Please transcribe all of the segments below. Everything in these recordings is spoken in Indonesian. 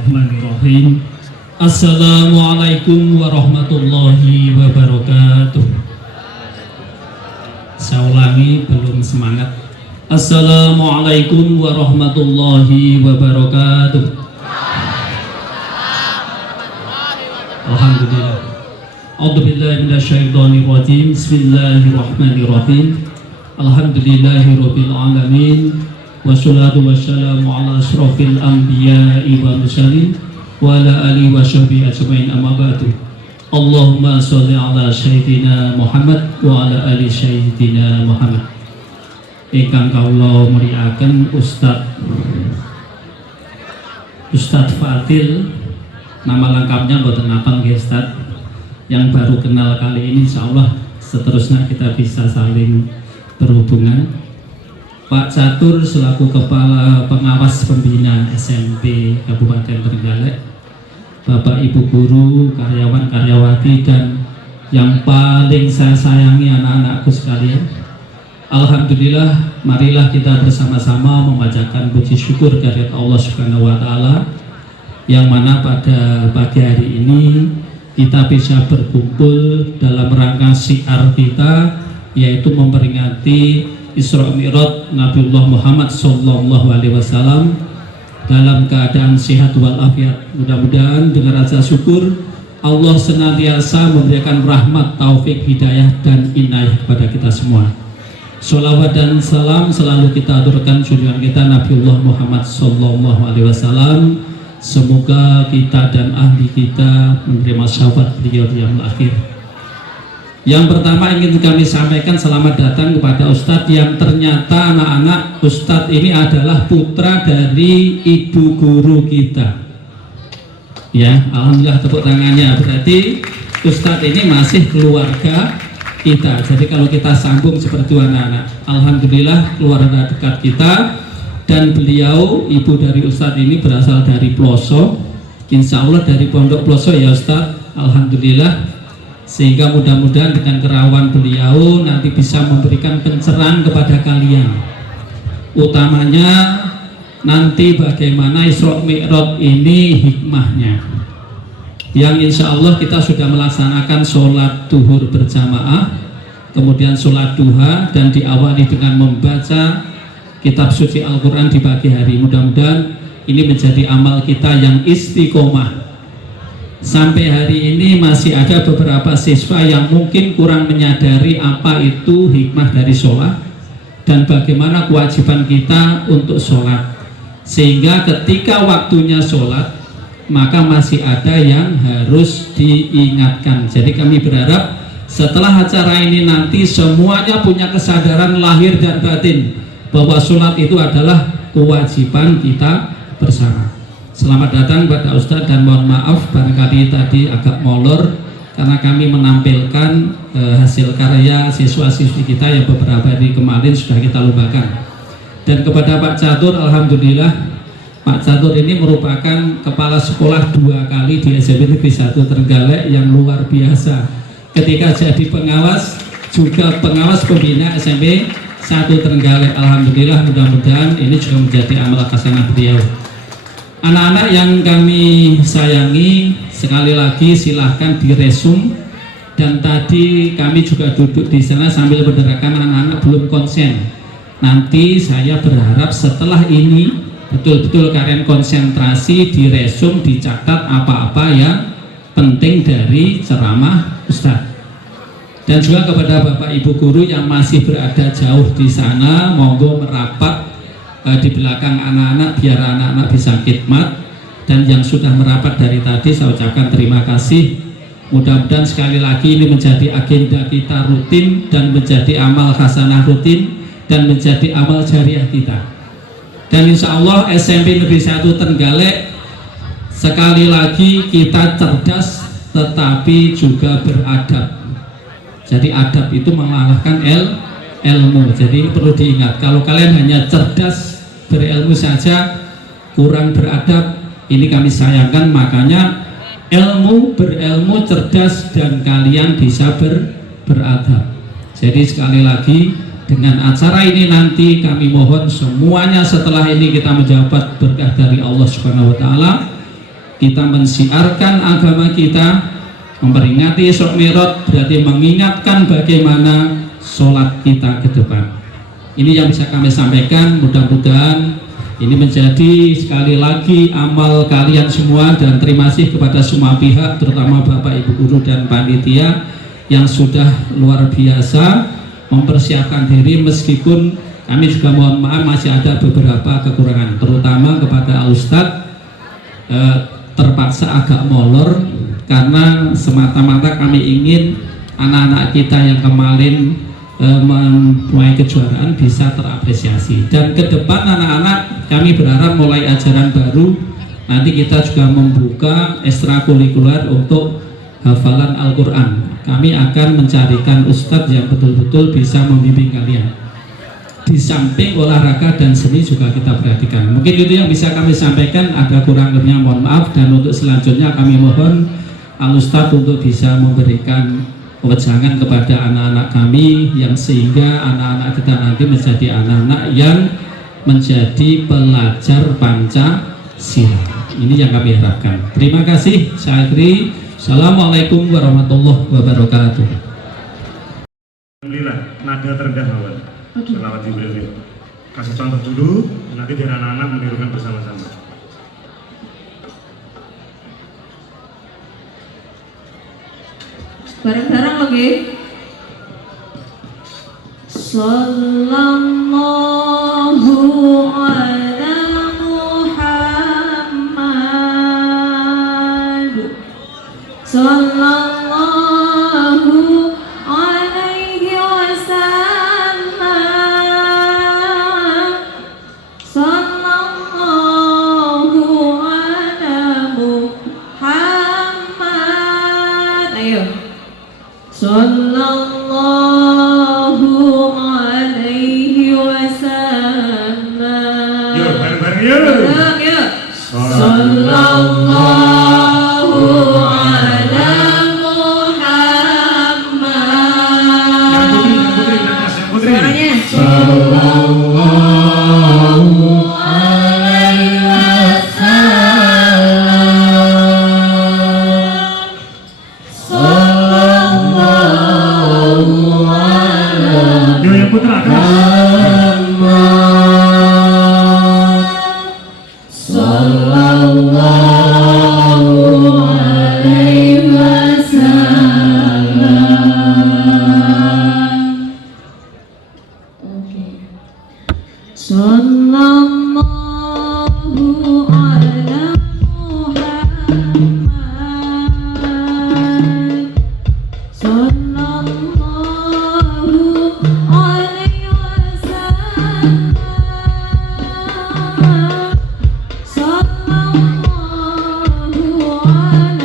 Bismillahirrahmanirrahim. Assalamualaikum warahmatullahi wabarakatuh. Saya ulangi, belum semangat. Assalamualaikum warahmatullahi wabarakatuh. Alhamdulillah. A'udzubillahi minasyaitonirrajim. Bismillahirrahmanirrahim. Alhamdulillahirabbil alamin. Wassalatu wassalamu ala asyrafil anbiya'i wa mursalin wa ala alihi wa sahbihi ajmain, amma ba'du. Allahumma sholli ala sayyidina Muhammad wa ala ali sayyidina Muhammad. Ingkang kawula mulyakaken Ustadz Fadil, nama lengkapnya mboten napa nggih Ustadz, yang baru kenal kali ini, insyaallah seterusnya kita bisa saling berhubungan. Pak Catur selaku Kepala Pengawas Pembina SMP Kabupaten Trenggalek, Bapak Ibu Guru, karyawan-karyawati, dan yang paling saya sayangi anak-anakku sekalian, alhamdulillah, marilah kita bersama-sama membacakan puji syukur kehadirat Allah Subhanahu wa Ta'ala, yang mana pada pagi hari ini kita bisa berkumpul dalam rangka syiar kita, yaitu memperingati Isra Mi'raj Nabiullah Muhammad Sallallahu Alaihi Wasallam dalam keadaan sehat walafiat. Mudah-mudahan dengan rasa syukur Allah senantiasa memberikan rahmat, taufik, hidayah, dan inayah kepada kita semua. Sholawat dan salam selalu kita aturkan junjungan kita Nabiullah Muhammad Sallallahu Alaihi Wasallam. Semoga kita dan ahli kita menerima syafaat beliau di yaumul akhir. Yang pertama ingin kami sampaikan selamat datang kepada Ustadz yang ternyata anak-anak Ustadz ini adalah putra dari ibu guru kita. Ya, alhamdulillah, tepuk tangannya. Berarti Ustadz ini masih keluarga kita. Jadi kalau kita sambung seperti anak-anak, alhamdulillah keluarga dekat kita. Dan beliau, ibu dari Ustadz ini berasal dari Ploso, insya Allah dari Pondok Ploso ya Ustadz, alhamdulillah. Sehingga mudah-mudahan dengan kerawan beliau nanti bisa memberikan pencerahan kepada kalian, utamanya nanti bagaimana Isra Mi'raj ini hikmahnya, yang insya Allah kita sudah melaksanakan sholat duhur berjamaah, kemudian sholat duha, dan diawali dengan membaca kitab suci Al-Quran di pagi hari. Mudah-mudahan ini menjadi amal kita yang istiqomah. Sampai hari ini masih ada beberapa siswa yang mungkin kurang menyadari apa itu hikmah dari sholat dan bagaimana kewajiban kita untuk sholat, sehingga ketika waktunya sholat maka masih ada yang harus diingatkan. Jadi kami berharap setelah acara ini nanti semuanya punya kesadaran lahir dan batin bahwa sholat itu adalah kewajiban kita bersama. Selamat datang pada Ustadz, dan mohon maaf barangkali tadi agak molor karena kami menampilkan hasil karya siswa-siswi kita yang beberapa hari kemarin sudah kita lombakan. Dan kepada Pak Catur, alhamdulillah Pak Catur ini merupakan kepala sekolah 2 kali di SMP Negeri 1 Trenggalek yang luar biasa. Ketika jadi pengawas, juga pengawas pembina SMP 1 Trenggalek. Alhamdulillah, mudah-mudahan ini juga menjadi amal hasanah beliau. Anak-anak yang kami sayangi, sekali lagi silahkan diresum. Dan tadi kami juga duduk di sana sambil berderakan, anak-anak belum konsen. Nanti saya berharap setelah ini betul-betul kalian konsentrasi, diresum, dicatat apa-apa yang penting dari ceramah Ustadz. Dan juga kepada Bapak Ibu guru yang masih berada jauh di sana, monggo merapat di belakang anak-anak biar anak-anak bisa khidmat. Dan yang sudah merapat dari tadi saya ucapkan terima kasih. Mudah-mudahan sekali lagi ini menjadi agenda kita rutin dan menjadi amal hasanah rutin dan menjadi amal jariah kita. Dan insya Allah SMP Negeri 1 Trenggalek sekali lagi kita cerdas tetapi juga beradab. Jadi adab itu mengalahkan ilmu. Jadi ini perlu diingat. Kalau kalian hanya cerdas berilmu saja kurang beradab, ini kami sayangkan. Makanya berilmu cerdas dan kalian bisa beradab. Jadi sekali lagi, dengan acara ini nanti kami mohon semuanya setelah ini kita mendapat berkah dari Allah Subhanahu wa taala. Kita mensiarkan agama kita, memperingati Isra Mi'raj berarti mengingatkan bagaimana sholat kita ke depan. Ini yang bisa kami sampaikan. Mudah-mudahan ini menjadi sekali lagi amal kalian semua, dan terima kasih kepada semua pihak, terutama Bapak Ibu guru dan panitia yang sudah luar biasa mempersiapkan diri, meskipun kami juga mohon maaf masih ada beberapa kekurangan, terutama kepada Ustadz terpaksa agak molor karena semata-mata kami ingin anak-anak kita yang kemarin memulai kejuaraan bisa terapresiasi. Dan ke depan anak-anak kami berharap mulai ajaran baru nanti kita juga membuka ekstrakurikuler untuk hafalan Al-Quran. Kami akan mencarikan ustadz yang betul-betul bisa membimbing kalian. Di samping olahraga dan seni juga kita perhatikan. Mungkin itu yang bisa kami sampaikan, ada kurang lebihnya mohon maaf. Dan untuk selanjutnya kami mohon Al-Ustadz untuk bisa memberikan wejangan kepada anak-anak kami, yang sehingga anak-anak kita nanti menjadi anak-anak yang menjadi pelajar Pancasila. Ini yang kami harapkan. Terima kasih. Saya akhiri. Assalamualaikum warahmatullahi wabarakatuh. Alhamdulillah, nada terendah lawan. Selawat Jibril. Kasih contoh dulu, nanti biar anak-anak menirukan bersama-sama. Bareng-bareng lagi. Sallallahu ala Muhammad. Sallallahu alaihi wasallam. Sallallahu ala Muhammad. Ayo. Sallallahu alaihi wasallam. Yuk, bareng-bareng yuk. Yuk. Sallallahu ala Muhammad. Suaranya. Sallallahu alaihi wasallam. Sallallahu ala Yuk, yang putra keras. Muhammad. Sallallahu alaihi wasallam. Oke. Sallallahu ala Muhammad. Sallallahu alaihi wasallam. Sallallahu ala Muhammad.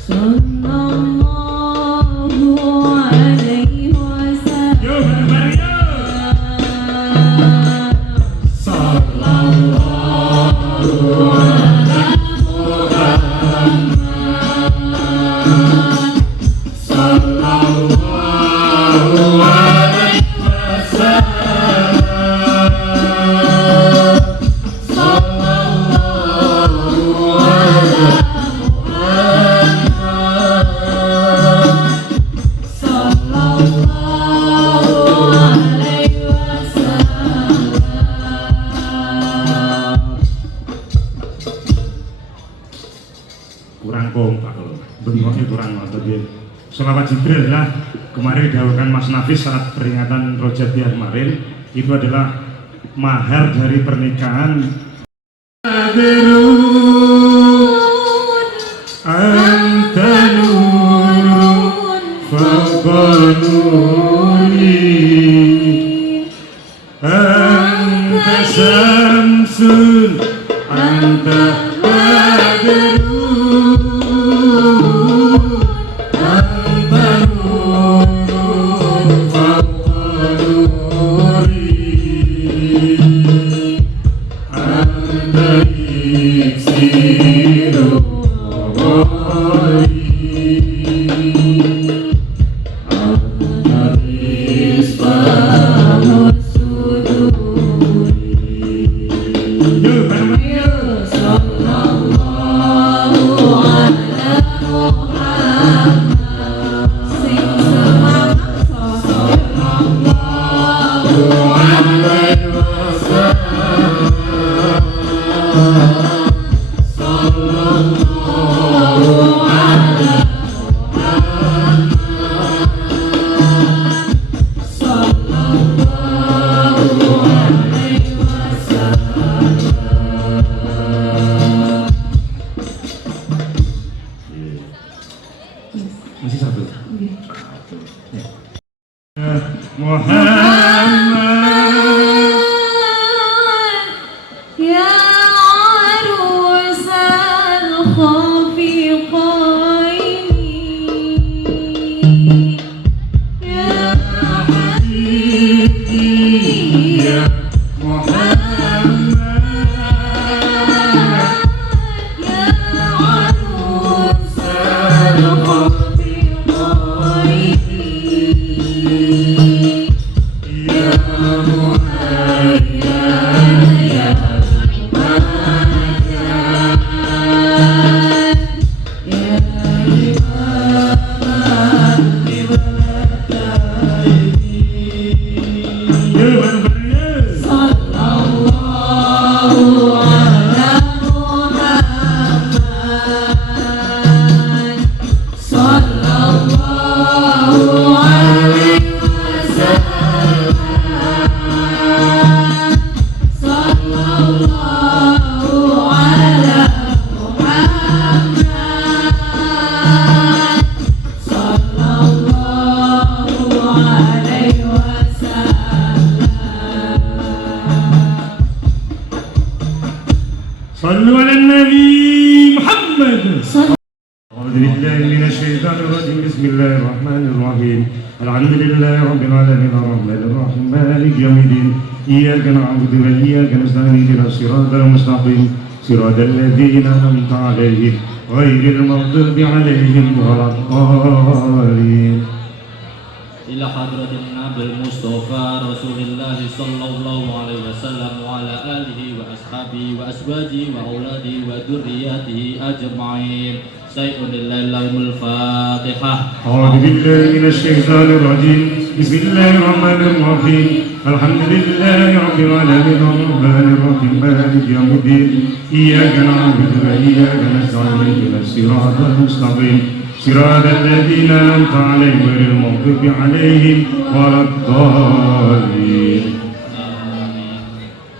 Sallallahu alaihi Jibril lah kemarin didahulukan Mas Nafis saat peringatan Rojab dia kemarin, itu adalah mahar dari pernikahan. Anta nurun fawqa nuri, anta samsun, anta badrun, anta nurun fawqa nuri, anta iksiru masih satu. Muhammad يا عروس الخفيقين يا حبيبي ya Muhammad يا عروس الخفيقين ya صلوا على النبي محمد. أعوذ بالله من الشيطان الرجيم. بسم الله الرحمن الرحيم. الحمد لله رب العالمين الرحمن الرحيم مالك يوم الدين. إياك نعبد وإياك نستعين اهدنا الصراط المستقيم صراط الذين أنعمت عليهم غير المغضوب عليهم ولا الضالين. إلى حضرة النبي المصطفى رسول الله صلى الله عليه وسلم وعلى آله وأصحابه وأزواجه وأولاده وذرياته أجمعين. شيء لله لهم الفاتحة. أعوذ بالله من الشيطان الرجيم. بسم الله الرحمن الرحيم. الحمد لله رب العالمين الرحمن الرحيم مالك يوم الدين. إياك نعبد وإياك نستعين اهدنا الصراط المستقيم صراط الذين أنعمت عليهم غير المغضوب عليهم ولا الضالين.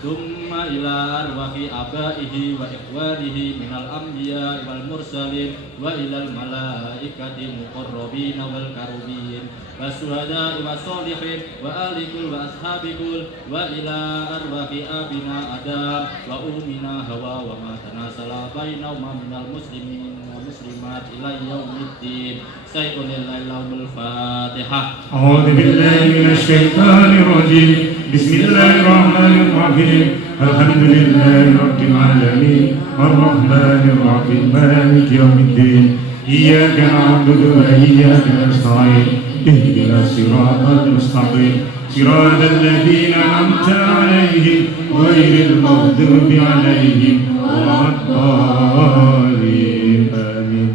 ثم إلى أرواح آبائه وإخوانه من الأنبياء والمرسلين وإلى الملائكة المقربين والكروبين والشهداء والصالحين وآل كل وأصحاب كل وإلى أرواح آبنا آدم وأمنا هوى وما تناسل بينهما من المسلمين والمسلمات إلى يوم الدين. شيء لله لهم الفاتحة. أعوذ بالله من الشيطان الرجيم. بسم الله الرحمن الرحيم. الحمد لله رب العالمين الرحمن الرحيم مالك يوم الدين. إياك نعبد وإياك نستعين اهدنا الصراط المستقيم صراط الذين أنعمت عليهم غير المغضوب عليهم ولا الضالين. آمين.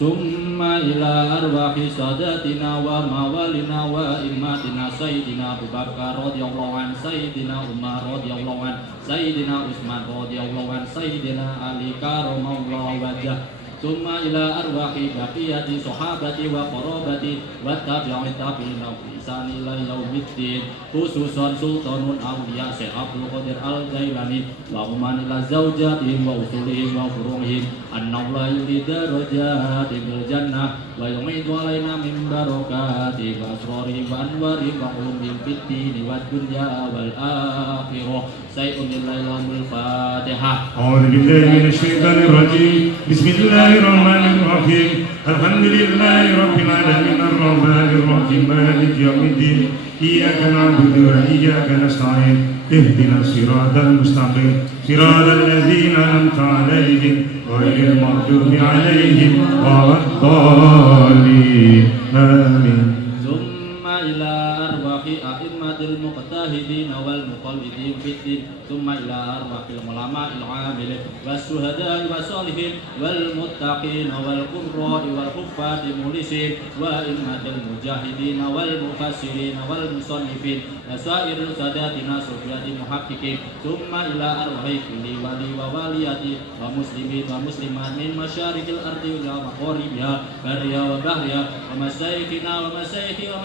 ثم إلى أرواح ساداتنا وموالنا وإماتنا سيدنا أبو بكر رضي الله عنه سيدنا عمر رضي الله عنه سيدنا عثمان رضي الله عنه سيدنا علي كرم الله وجهه ثم إلى أرواح بقية صحابة وقرابة والتابعين تابعين بإحسان إلى يوم الدين خصوصا سلطان الأولياء شيخ عبد القادر الجيلاني وعمان إلى زوجاتهم وأصولهم وفروعهم أن الله يريد درجات في الجنة ويميت علينا من بركات وأسرارهم وأنوارهم وعلومهم في الدين والدنيا والآخرة شيء لله لهم الفاتحة. أعوذ بالله من الشيطان الرجيم بسم الله الرحمن الرحيم الحمد لله رب العالمين الرحمن الرحيم مالك يوم الدين إياك نعبد وإياك نستعين اهدنا الصراط المستقيم صراط الذين أنعمت عليهم غير المغضوب عليهم ولا الضالين آمين. ثم إلى أرواح أئمة المجتهدين والمقلدين في الدين ثم إلى أرواح العلماء العاملين والشهداء والصالحين والمتقين والقراء والحفاظ المخلصين وأئمة المجاهدين والمفسرين والمصنفين وسائر ساداتنا سفيان المحققين ثم إلى أرواح كل ولي وواليات ومسلمين ومسلمات من مشارق الأرض إلى مغاربها برها وبحرها ومشايخنا ومشايخهم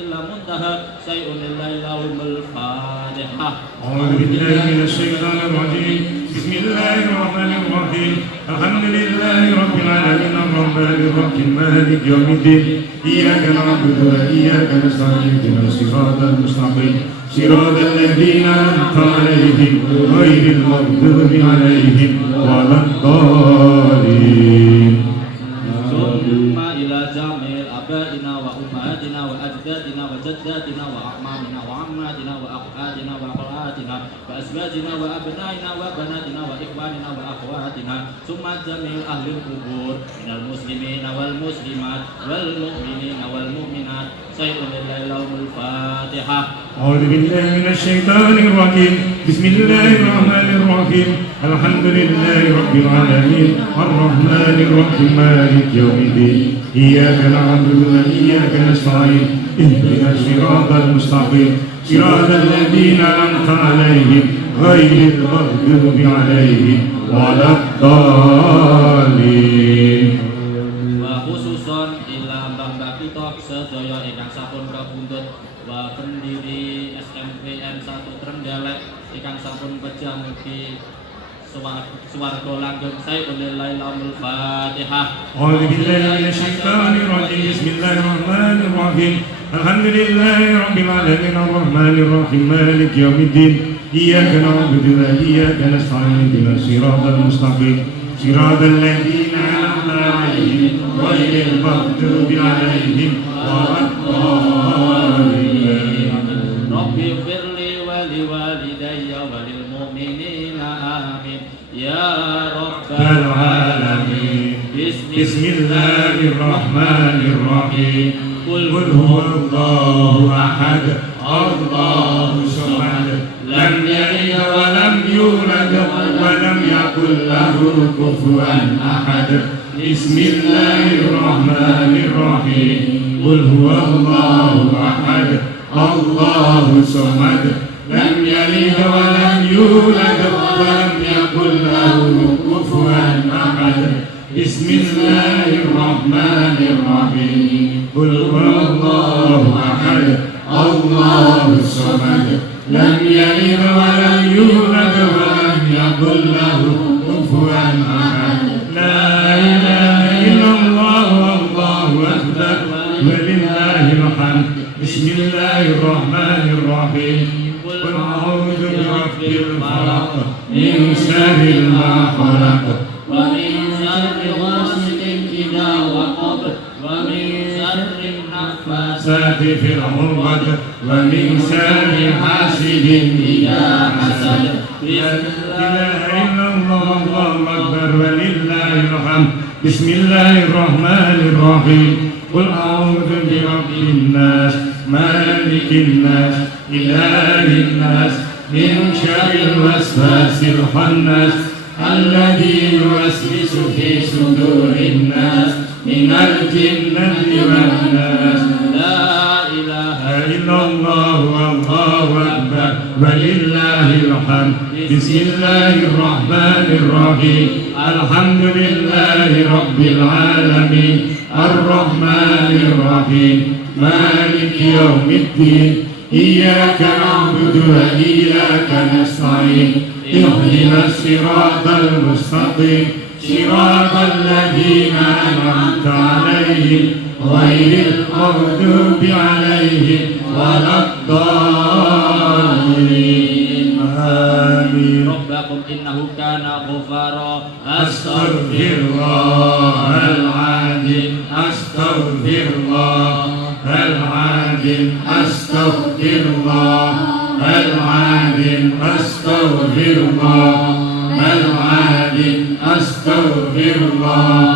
إلا منتهى شيء لله لهم الفاتحة. أعوذ بالله من الشيطان الرجيم بسم الله الرحمن الرحيم الحمد لله رب العالمين الرحمن الرحيم مالك يوم الدين إياك نعبد وإياك نستعين اهدنا الصراط المستقيم صراط الذين أنعمت عليهم غير المغضوب عليهم ولا الضالين. ثم إلى جميع آبائنا وأمهاتنا وأجدادنا وجداتنا وأعمامنا وعماتنا وأخواتنا وأخواتنا وأزواجنا وأبنائنا وبناتنا وإخواننا وأخواتنا ثم جميع أهل القبور من المسلمين والمسلمات والمؤمنين والمؤمنات شيء لله لهم الفاتحة. أعوذ بالله من الشيطان الرجيم بسم الله الرحمن الرحيم الحمد لله رب العالمين الرحمن الرحيم مالك يوم الدين إياك نعبد وإياك نستعين اهدنا الصراط المستقيم صراط الذين أنعمت عليهم غير المغضوب عليهم ولا الضالين. Khususon ila mbah-mbah kita sedaya ingkang sampun kapundhut wa pendiri SMPN 1 Trenggalek ingkang sampun pejah mugi swarga langgeng sayyidul lailul fatihah. أعوذ بالله من الشيطان الرجيم بسم الله الرحمن الرحيم الحمد لله رب العالمين الرحمن الرحيم مالك يوم الدين إياك نعبد وإياك نستعين اهدنا الصراط المستقيم صراط الذين أنعمت عليهم غير المغضوب عليهم ولا الضالين. Rabbi firli wali walidayya walil mu'minina amin ya rabbal العالمين بسم الله الرحمن الرحيم قل قل هو الله أحد الله الصمد لم يلد ولم يولد ولم يكن له كفوا أحد بسم الله الرحمن الرحيم قل هو الله أحد الله الصمد لم يلد ولم يولد ولم يكن له كفوا أحد بسم الله الرحمن الرحيم قل هو الله أحد الله الصمد لم يلد ولم يولد ولم يكن له كفوا أحد لا إله إلا الله والله أكبر ولله الحمد بسم الله الرحمن الرحيم قل أعوذ برب الفلق من شر ما خلق ومن شر غاسق إذا وقب ومن شر النفاثات في العقد ومن شر حاسد إذا حسد لا إله إلا الله والله أكبر ولله الحمد بسم الله الرحمن الرحيم قل أعوذ برب الناس مالك الناس إله الناس من شر الوسواس الخناس الذي يوسوس في صدور الناس من الجنة والناس لا إله إلا الله والله أكبر ولله الحمد بسم الله الرحمن الرحيم الحمد لله رب العالمين الرحمن الرحيم مالك يوم الدين إياك نعبد وإياك نستعين اهدنا الصراط المستقيم صراط الذين أنعمت عليهم غير المغضوب عليهم ولا الضالين آمين ربكم إنه كان غفارا أستغفر الله العظيم أستغفر الله العظيم أستغفر الله العظيم أستغفر الله العظيم أستغفر الله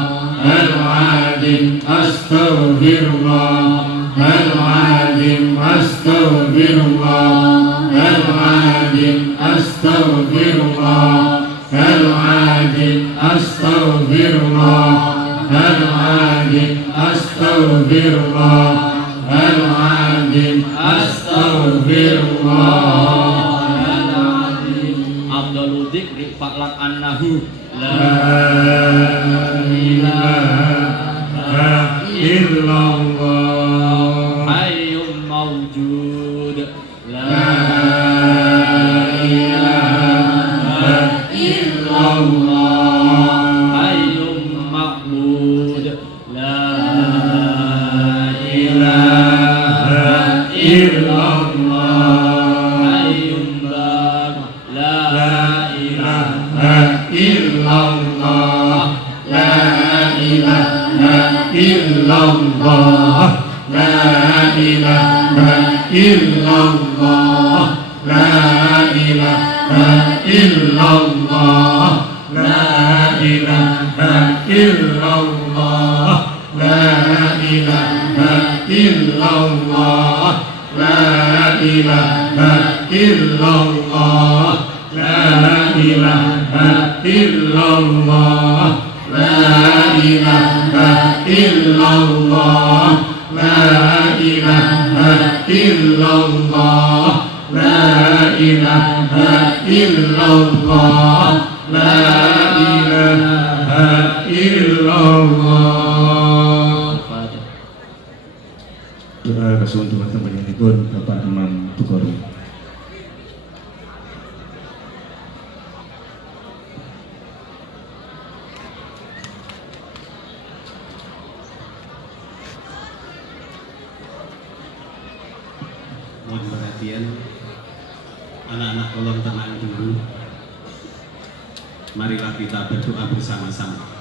العظيم أستغفر الله العظيم أستغفر الله العظيم أستغفر الله العظيم أستغفر الله العظيم أستغفر الله العظيم أستغفر الله Abdul dzikri fa'lam annahu لا إله إلا الله hayyun mawjud لا إله إلا الله hayyun ma'bud la إله إلا الله hayyun baq la لا إله إلا الله لا إله إلا الله لا إله إلا الله لا إله إلا الله لا إله إلا الله لا إله إلا الله لا إله إلا الله لا إله إلا الله لا إله إلا الله لا إله إلا الله لا إله إلا الله لا إله إلا الله. Doa kesuntuhan teman-teman Bapak Imam Bukhari. Mohon perhatian, anak-anak tolong tenang dulu. Marilah kita berdoa bersama-sama.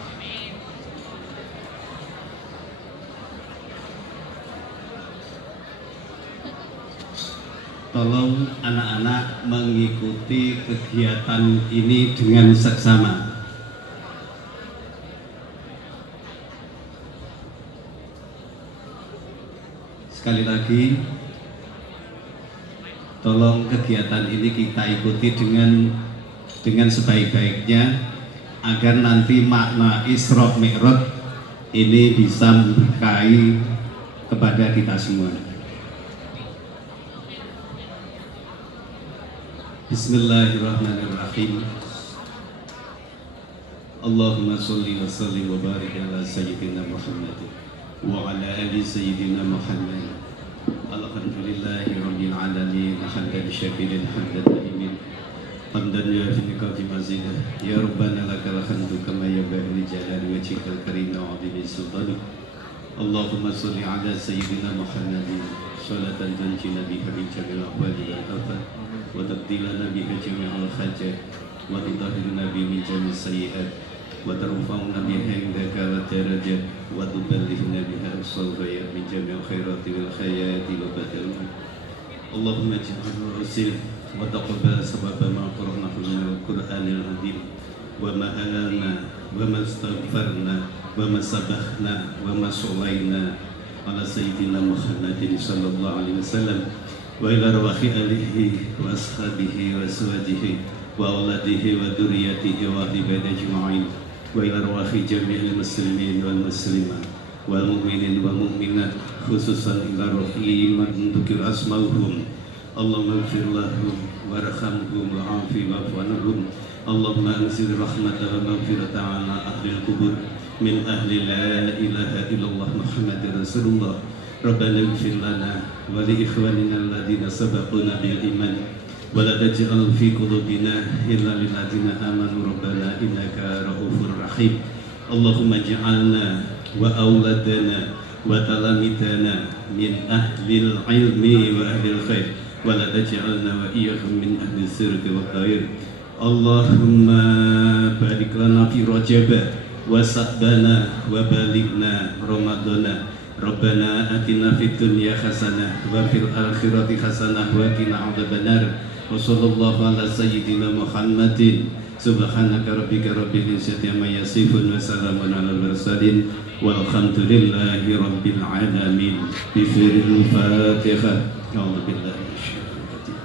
Tolong anak-anak mengikuti kegiatan ini dengan seksama. Sekali lagi, tolong kegiatan ini kita ikuti dengan sebaik-baiknya agar nanti makna Isra Mi'raj ini bisa memberkahi kepada kita semua. Bismillahirrahmanirrahim. Allahumma sholli wa sallim wa barik ala sayyidina Muhammad wa ala ali sayyidina Muhammad. Alhamdulillahi rabbil alamin hamdan syakirin hamdan daimin hamdan yuafiqu fi mazidah ya rabbana lakal hamdu kama yanbaghi li jalali wajhikal karim wa 'azimi sultanik. Allahumma sholli ala sayyidina Muhammadin sholatan tunjina biha min jamil ahwali wal afat wa tabdilana biha jami'al hajat wa tutahhiruna biha min jami'is sayyi'at wa tarfa'una biha indaka wa darajat wa tuballighuna biha aqsal ghayat min jami'il khairati wal khayati wa badal. Allahumma ij'alhu rusil wa taqabbal sababa ma qara'nahu min al-Qur'anil azim wa ma halalna wa ma astaghfarna wa ma sabakhna wa ma sulaina ala sayyidina Muhammadin sallallahu alaihi wasallam wa ila arwahi alihi wa ashabihi wa azwajihi wa auladihi wa dzurriyyatihi wa ibadihi ajma'in wa ila arwahi jami'il muslimin wal muslimat wal mu'minin wal mu'minat khususan ila arwahi man dzukir asma'uhum Allahumma ighfir lahum warhamhum wa'afi wa'fu anhum اللهم أنزل رحمة ومغفرة على أهل القبور من أهل لا إله إلا الله محمد رسول الله ربنا اغفر لنا ولإخواننا الذين سبقونا بالإيمان ولا تجعل في قلوبنا إلا للذين آمنوا ربنا إنك رؤوف رحيم اللهم اجعلنا وأولادنا وتلاميذنا من أهل العلم وأهل الخير ولا تجعلنا وإياهم من أهل الشرك والخير اللهم بارك لنا في رجب وسعدنا وبلغنا رمضان ربنا آتنا في الدنيا حسنة وفي الآخرة حسنة وقنا عذاب النار وصلى الله على سيدنا محمد سبحانك ربك رب العزة عما يصفون وسلام على المرسلين والحمد لله رب العالمين بسر الفاتحة أعوذ بالله من الشيطان الرجيم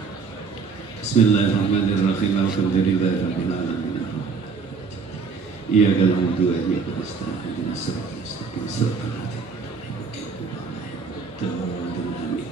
بسم الله الرحمن الرحيم الحمد لله رب العالمين إياك نعبد وإياك نستعين اهدنا الصراط المستقيم صراط الذين أنعمت عليهم آمين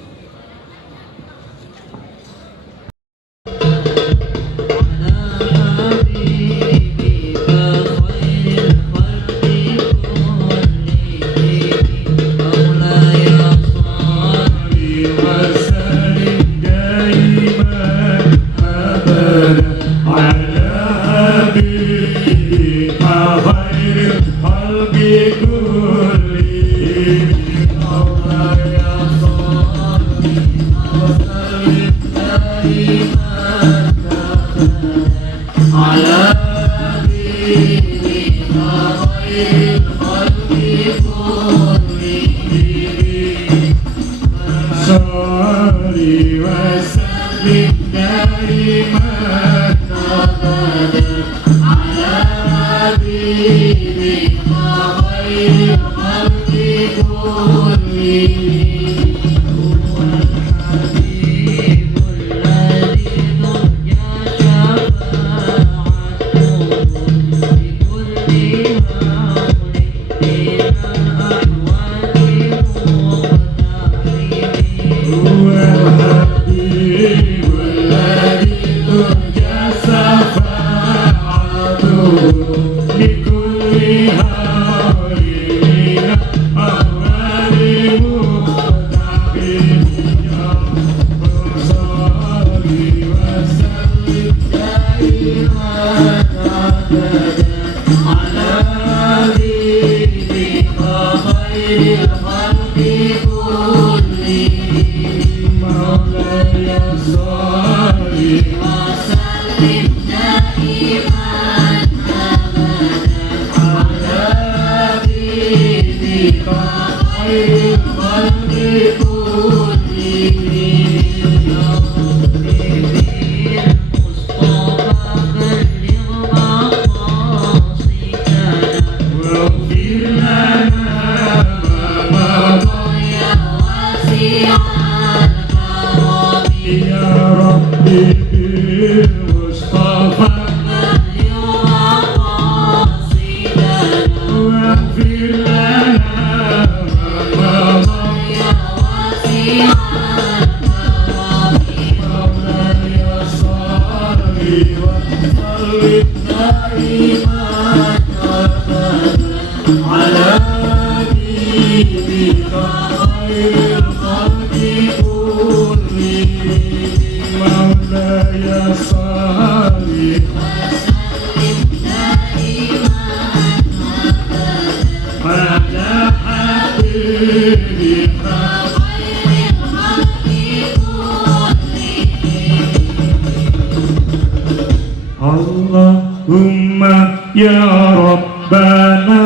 Allahumma ya Rabbana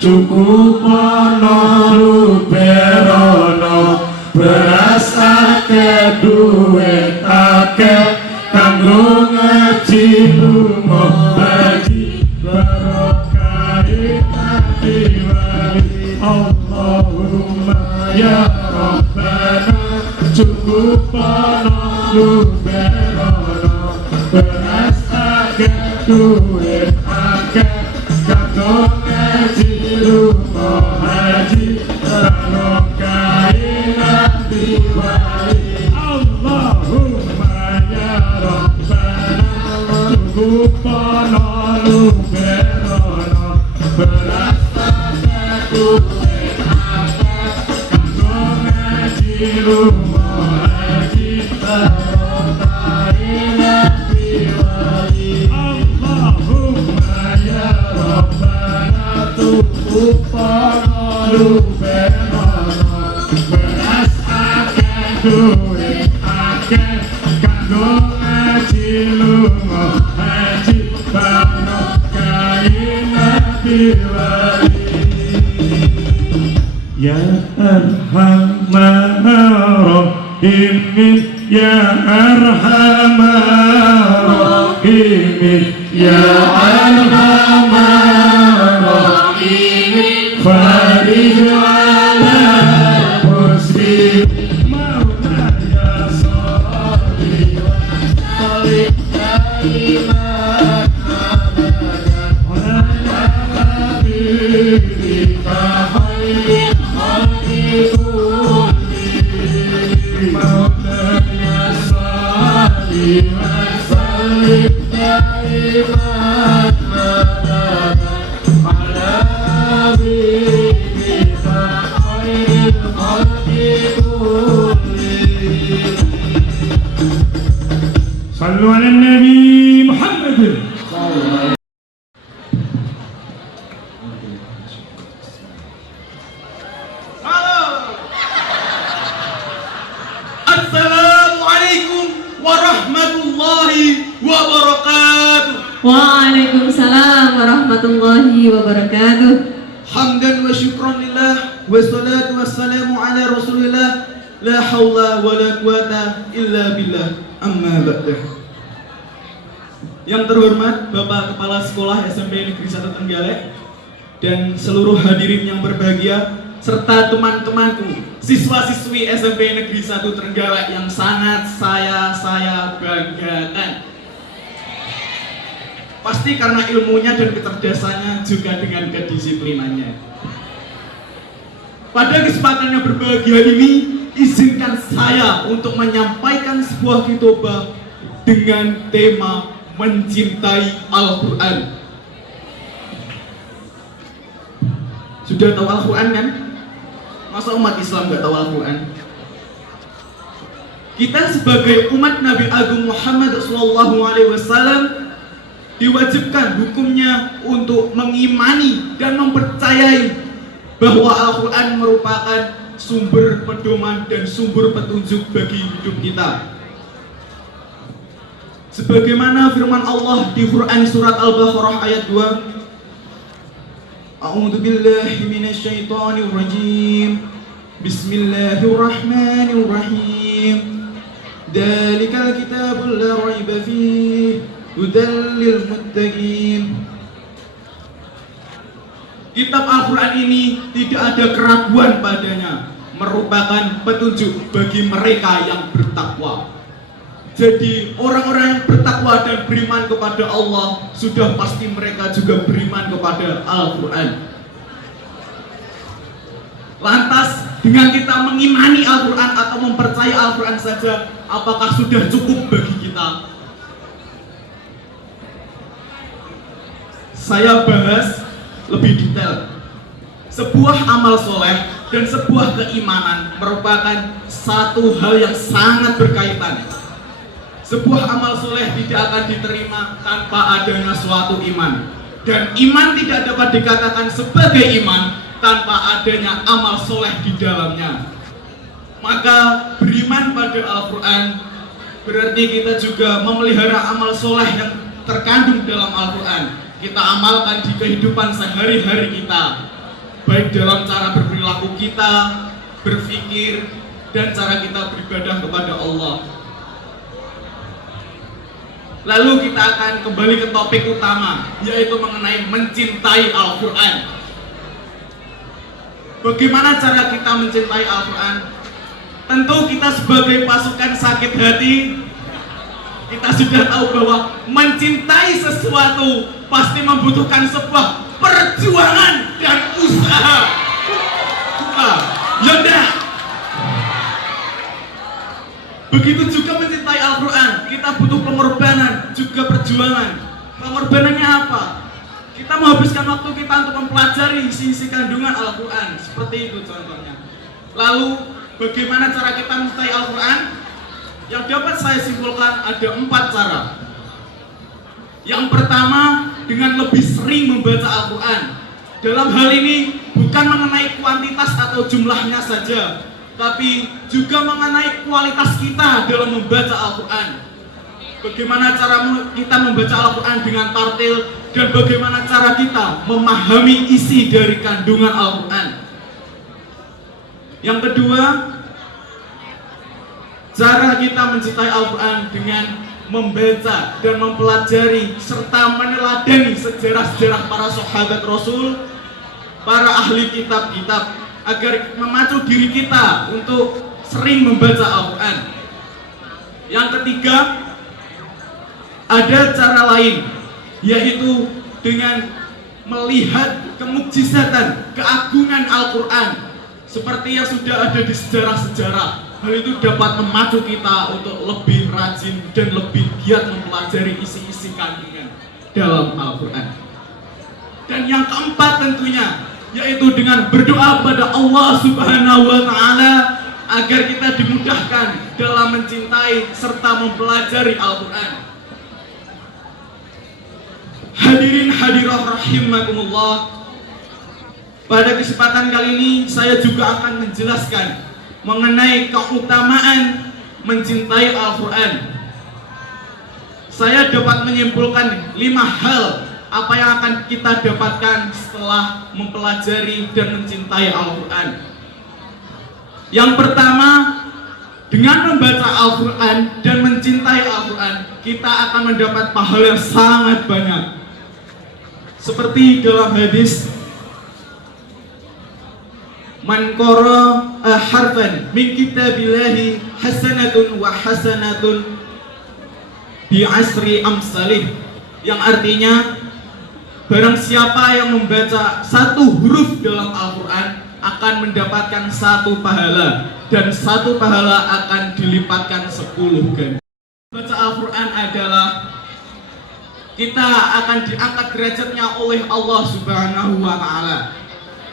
cukupono luberono beras akeh duit akeh kanggo ngaji lunga haji barokah hati wali Allahumma ya Rabbana cukupono luberono beras akeh duit akeh kanggo ngaji lunga haji barokah hati wali Allahumma ya Rabbana cukupono benono beras akeh duit akeh kanggo ngaji lunga haji bano kaina biwali ya arhamar rahimin ya arhamar rahimin ya arhamar rahimin farij ala muslim maulaya sholli wa sallim daiman abadan ala habibika khairil khalqi kullihim maulaya sholli wa sallim daiman abadan ala habibika khairil khalqi kullihim. Sallu ala Nabi Muhammad. Assalamualaikum warahmatullahi wabarakatuh. Waalaikumsalam warahmatullahi wabarakatuh. Hamdan wa syukran lillah wa salatu wassalamu ala rasulillah la hawla wa la quwata illa billah amma ba'dah. Yang terhormat Bapak Kepala Sekolah SMP Negeri 1 Trenggalek dan seluruh hadirin yang berbahagia serta teman-temanku siswa-siswi SMP Negeri 1 Trenggalek yang sangat saya banggakan. Pasti karena ilmunya dan kecerdasannya juga dengan kedisiplinannya. Pada kesempatan yang berbahagia ini, izinkan saya untuk menyampaikan sebuah khotbah dengan tema mencintai Al-Quran. Sudah tahu Al-Quran kan? Masa umat Islam gak tahu Al-Quran? Kita sebagai umat Nabi Agung Muhammad SAW diwajibkan hukumnya untuk mengimani dan mempercayai bahwa Al-Quran merupakan sumber pedoman dan sumber petunjuk bagi hidup kita. Sebagaimana firman Allah di Quran surat Al-Baqarah ayat 2, A'udzu billahi minasyaitonir rajim. Bismillahirrahmanirrahim. Dzalikal kitabul la raiba fihi hudal lil muttaqin. Kitab Al-Quran ini tidak ada keraguan padanya, merupakan petunjuk bagi mereka yang bertakwa. Jadi orang-orang yang bertakwa dan beriman kepada Allah, sudah pasti mereka juga beriman kepada Al-Quran. Lantas dengan kita mengimani Al-Quran atau mempercayai Al-Quran saja, apakah sudah cukup bagi kita? Saya bahas lebih detail. Sebuah amal soleh dan sebuah keimanan merupakan satu hal yang sangat berkaitan. Sebuah amal soleh tidak akan diterima tanpa adanya suatu iman, dan iman tidak dapat dikatakan sebagai iman tanpa adanya amal soleh di dalamnya. Maka beriman pada Al-Quran berarti kita juga memelihara amal soleh yang terkandung dalam Al-Quran. Kita amalkan di kehidupan sehari-hari kita, baik dalam cara berperilaku kita, berpikir, dan cara kita beribadah kepada Allah. Lalu kita akan kembali ke topik utama, yaitu mengenai mencintai Al-Quran. Bagaimana cara kita mencintai Al-Quran? Tentu kita sebagai pasukan sakit hati, kita sudah tahu bahwa mencintai sesuatu pasti membutuhkan sebuah perjuangan dan usaha. Yaudah. Begitu juga mencintai Al-Quran, kita butuh pengorbanan, juga perjuangan. Pengorbanannya apa? Kita menghabiskan waktu kita untuk mempelajari isi-isi kandungan Al-Quran. Seperti itu contohnya. Lalu, bagaimana cara kita mencintai Al-Quran? Yang dapat saya simpulkan ada 4 cara. Yang pertama, dengan lebih sering membaca Al-Quran. Dalam hal ini, bukan bukan mengenai kuantitas atau jumlahnya saja, tapi juga mengenai kualitas kita dalam membaca Al-Quran. Bagaimana cara kita membaca Al-Quran dengan tartil, dan bagaimana cara kita memahami isi dari kandungan Al-Quran. Yang kedua, cara kita mencintai Al-Quran dengan membaca dan mempelajari serta meneladani sejarah-sejarah para sahabat Rasul, para ahli kitab-kitab, agar memacu diri kita untuk sering membaca Al-Quran. Yang ketiga, ada cara lain, yaitu dengan melihat kemukjizatan, keagungan Al-Quran seperti yang sudah ada di sejarah-sejarah. Hal itu dapat memacu kita untuk lebih rajin dan lebih giat mempelajari isi-isi kandungan dalam Al-Quran. Dan yang keempat tentunya, yaitu dengan berdoa pada Allah Subhanahu wa Ta'ala agar kita dimudahkan dalam mencintai serta mempelajari Al-Quran. Hadirin hadirah rahimakumullah, pada kesempatan kali ini saya juga akan menjelaskan mengenai keutamaan mencintai Al-Quran. Saya dapat menyimpulkan 5 hal apa yang akan kita dapatkan setelah mempelajari dan mencintai Al-Quran. Yang pertama, dengan membaca Al-Quran dan mencintai Al-Quran, kita akan mendapat pahala yang sangat banyak. Seperti dalam hadis, man qara harfan min kitabillahi hasanatun wa hasanatun bi asri amsalih, yang artinya barang siapa yang membaca satu huruf dalam Al-Quran akan mendapatkan 1 pahala, dan 1 pahala akan dilipatkan 10 kali. Baca Al-Quran adalah kita akan diangkat derajatnya oleh Allah Subhanahu wa Ta'ala.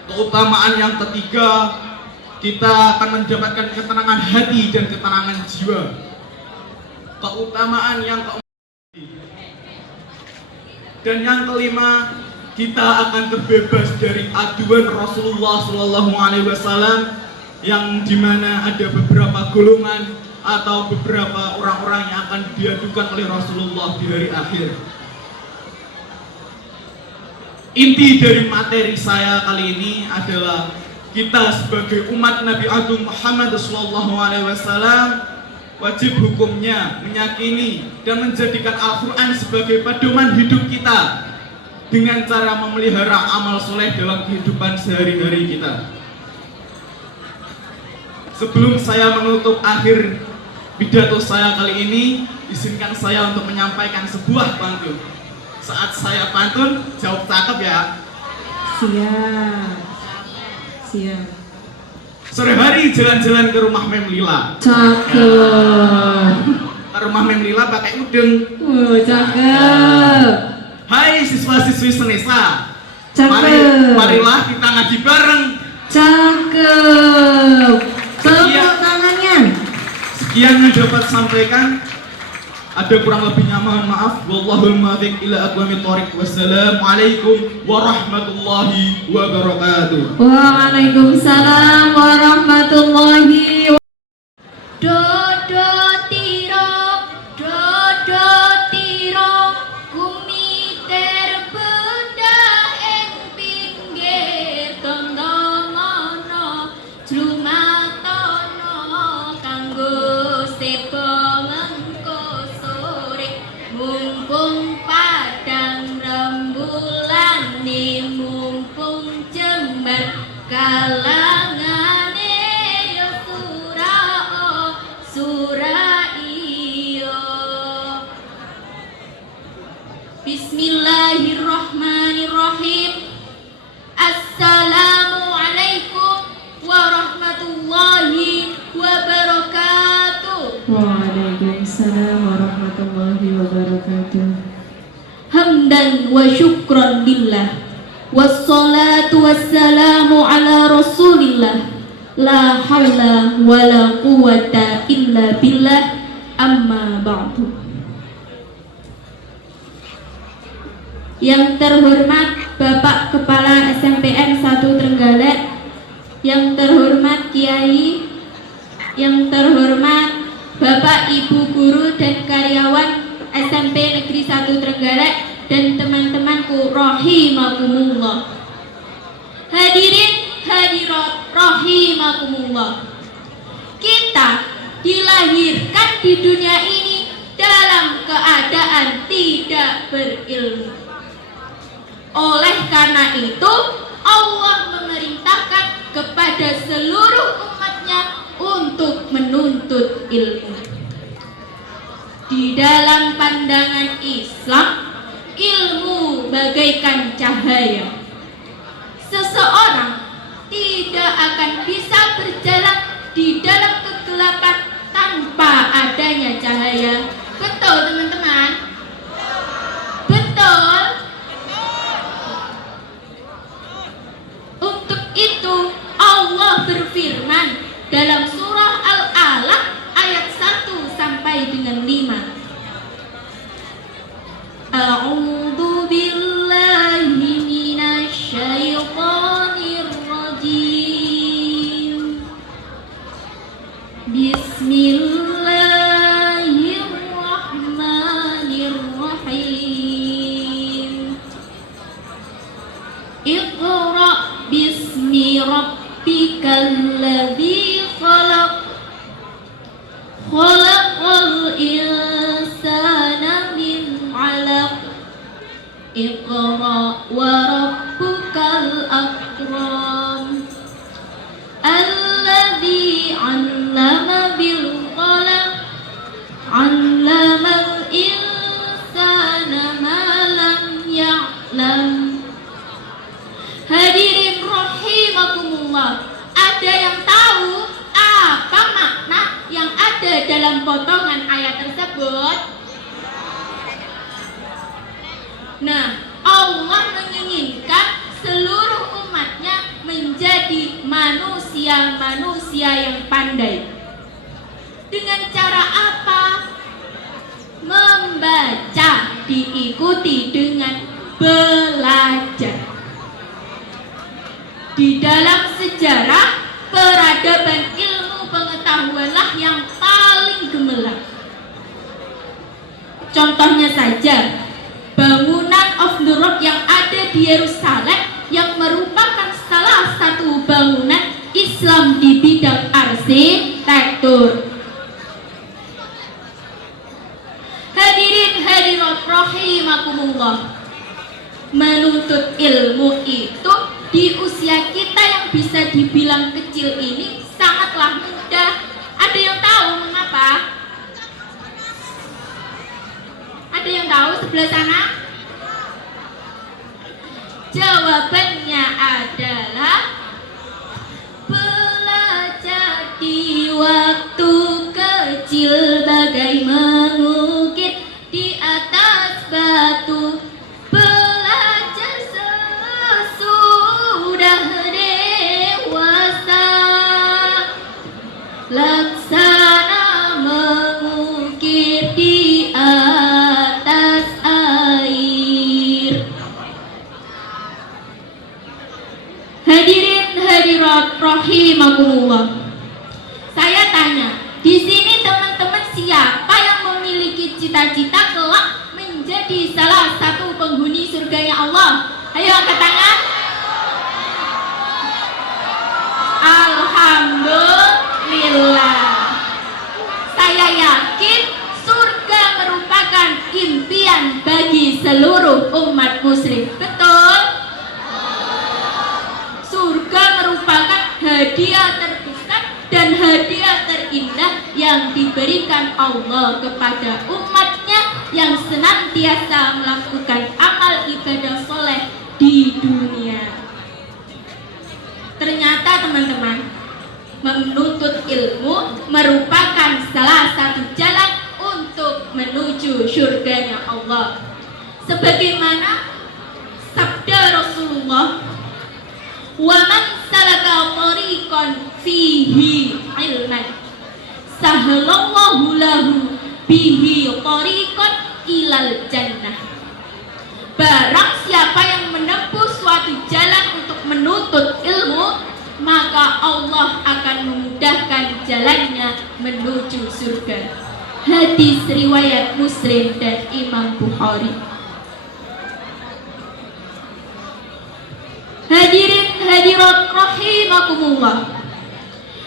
Keutamaan yang ketiga, kita akan mendapatkan ketenangan hati dan ketenangan jiwa. Keutamaan yang keempat, dan yang kelima, kita akan terbebas dari aduan Rasulullah SAW, yang dimana ada beberapa golongan atau beberapa orang-orang yang akan diadukan oleh Rasulullah di hari akhir. Inti dari materi saya kali ini adalah kita sebagai umat Nabi Agung Muhammad SAW wajib hukumnya meyakini dan menjadikan Al-Quran sebagai pedoman hidup kita dengan cara memelihara amal soleh dalam kehidupan sehari-hari kita. Sebelum saya menutup akhir pidato saya kali ini, izinkan saya untuk menyampaikan sebuah pantun. Saat saya pantun, jawab cakep ya. Siap. Siap. Sore hari jalan-jalan ke rumah Mem Lila. Cakep. Ke rumah Mem Lila pakai udeng. Cakep. Hai siswa-siswi Senesa. Cakep. Marilah kita ngaji bareng. Cakep. Tepuk tangannya. Sekian yang dapat sampaikan. Ada kurang lebihnya mohon maaf. Wallahul muwaffiq ila aqwamit thoriq. Wassalamualaikum warahmatullahi wabarakatuh. Waalaikumsalam warahmatullahi wabarakatuh. Dodo tiro kumi terbedah ing pinggir tondongono jumatono kanggo sepo mengko sore mumpung padang rembulan mumpung jembar kalangane yo surah iyo. Bismillahirrahmanirrahim. Assalamualaikum warahmatullahi wabarakatuh. Waalaikumsalam warahmatullahi wabarakatuh. Hamdan wa syukran lillah, wassalatu wassalamu ala rasulillah, la hawla wa la quwata illa billah, amma ba'du. Yang terhormat Bapak Kepala SMPN 1 Trenggalek, yang terhormat Kiai, yang terhormat Bapak, Ibu, guru dan karyawan SMP Negeri 1 Trenggalek dan teman-temanku rahimakumullah. Hadirin hadirat rahimakumullah. Kita dilahirkan di dunia ini dalam keadaan tidak berilmu. Oleh karena itu, Allah memerintahkan kepada seluruh umatnya untuk menuntut ilmu. Di dalam pandangan Islam, ilmu bagaikan cahaya. Seseorang tidak akan bisa berjalan di dalam kegelapan tanpa adanya cahaya. Betul teman-teman? Betul? Untuk itu Allah berfirman dalam surah Al-Alaq ayat 1 sampai dengan 5. A'udzu billahi minasy syaithanir rajim. Bismillahirrahmanirrahim. Iqra bismi rabbikal ladzi khalaq. Khalaqal insana min 'alaq. Iqra wa rabbukal akram. Alladzi 'allama bil qalam. 'Allamal insana ma lam ya'lam. Hadirin rahimakumullah, ada yang tahu apa makna yang ada dalam potongan ayat tersebut? Nah, Allah menginginkan seluruh umatnya menjadi manusia-manusia yang pandai. Dengan cara apa? Membaca, diikuti dengan belajar. Di dalam sejarah, peradaban ilmu pengetahuanlah yang paling gemerlap. Contohnya saja, bangunan of the Rock yang ada di Yerusalem yang merupakan salah satu bangunan Islam di bidang arsitektur. Hadirin hadirat rahimakumullah, menuntut ilmu itu di usia kita yang bisa dibilang kecil ini sangatlah mudah. Ada yang tahu mengapa? Ada yang tahu sebelah sana? Jawabannya adalah belajar di waktu kecil bagai mengukir di atas batu. Belajar sesudah dewasa, laksana mengukir di atas air. Hadirin hadirat rahimakumullah, saya tanya, di sini teman-teman siapa yang memiliki cita-cita kelak menjadi salah satu penghuni surganya Allah? Ayo angkat tangan. Alhamdulillah. Saya yakin surga merupakan impian bagi seluruh umat muslim. Betul? Surga merupakan hadiah terbesar dan hadiah terindah yang diberikan Allah kepada umatnya yang senantiasa melakukan amal ibadah soleh di dunia. Ternyata teman-teman, menuntut ilmu merupakan salah satu jalan untuk menuju surganya Allah. Sebagaimana sabda Rasulullah, "Wa man salaka tariqan fihi ilman, sahhalallahu lahu bihi tariqan ilal jannah." Barang siapa yang menempuh suatu jalan untuk menuntut ilmu, maka menuju surga. Hadis riwayat Muslim dan Imam Bukhari. Hadirin hadirat rahimakumullah.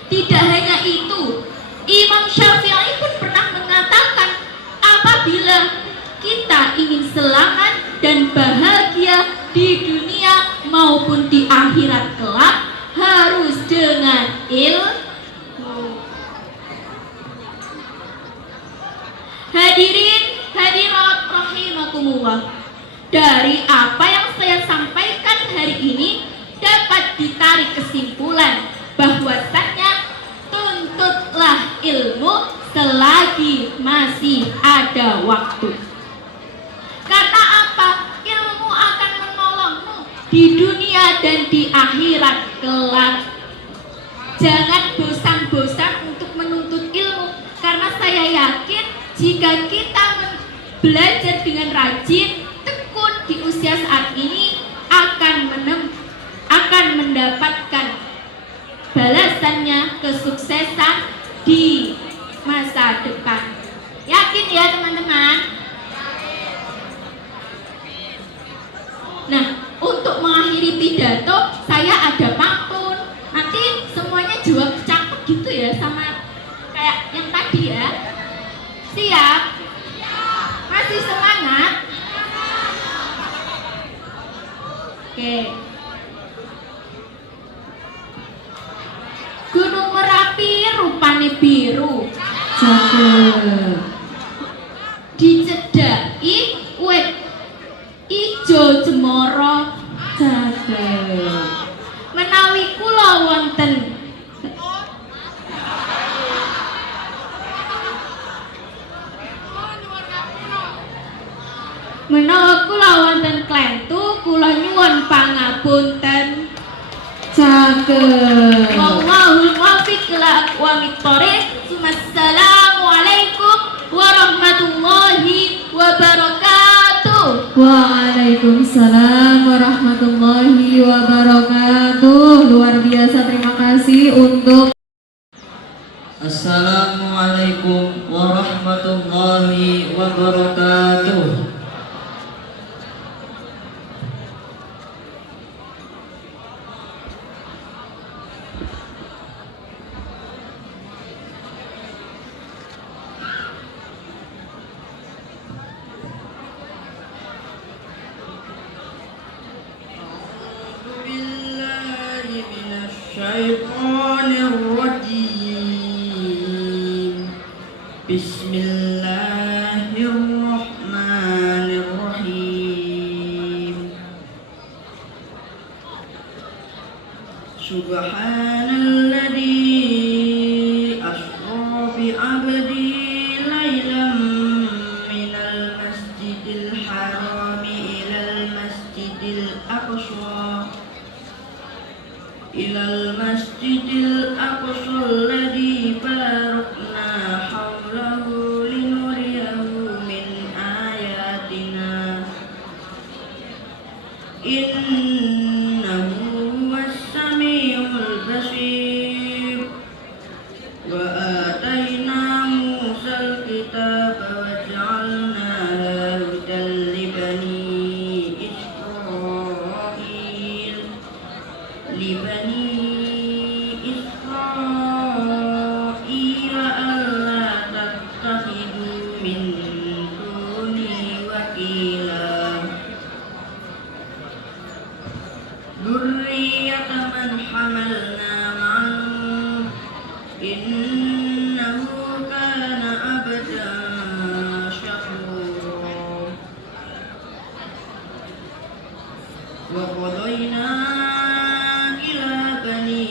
Tidak hanya itu, Imam Syafi'i pun pernah mengatakan, apabila kita ingin selamat dan bahagia di dunia maupun di akhirat kelak, harus dengan ilmu. Hadirin hadirat rahimakumullah. Dari apa yang saya sampaikan hari ini dapat ditarik kesimpulan bahwasannya tuntutlah ilmu selagi masih ada waktu. Karena apa? Ilmu akan menolongmu di dunia dan di akhirat kelak. Jangan bosan-bosan untuk menuntut ilmu, karena saya yakin jika kita belajar dengan rajin, tekun di usia saat ini akan mendapatkan balasannya kesuksesan di masa depan. Yakin ya teman-teman? Nah, untuk mengakhiri pidato saya ada pantun. Nanti semuanya jawab cakep gitu ya, sama kayak yang tadi ya. Siap? Masih semangat? Oke. Gunung Merapi rupane biru, Cakep. dicedhaki wit ijo jemara. Cakep. Menawi kula wonten klentu, kula nyuwun pangapunten. Cakep. Wallahul muwaffiq ila aqwamit thoriq. Assalamualaikum warahmatullahi wabarakatuh. Waalaikumsalam warahmatullahi wabarakatuh. Luar biasa, terima kasih untuk Assalamualaikum warahmatullahi wabarakatuh. Bismillahirrahmanirrahim. Subhanalladzi asra bi 'abdi lailan minal masjidil harami ilal masjidil aqsa alladzi barakna hawlahu linuriyahu min ayatina innahu huwas samiul basir. Wa atayna Musal kitaba wa ja'alnahu hudan li bani Israil alla tattakhidu min duni wakila dzurriyyata man hamalna ma'an innahu kana abdan syakura. Wa qadayna ila bani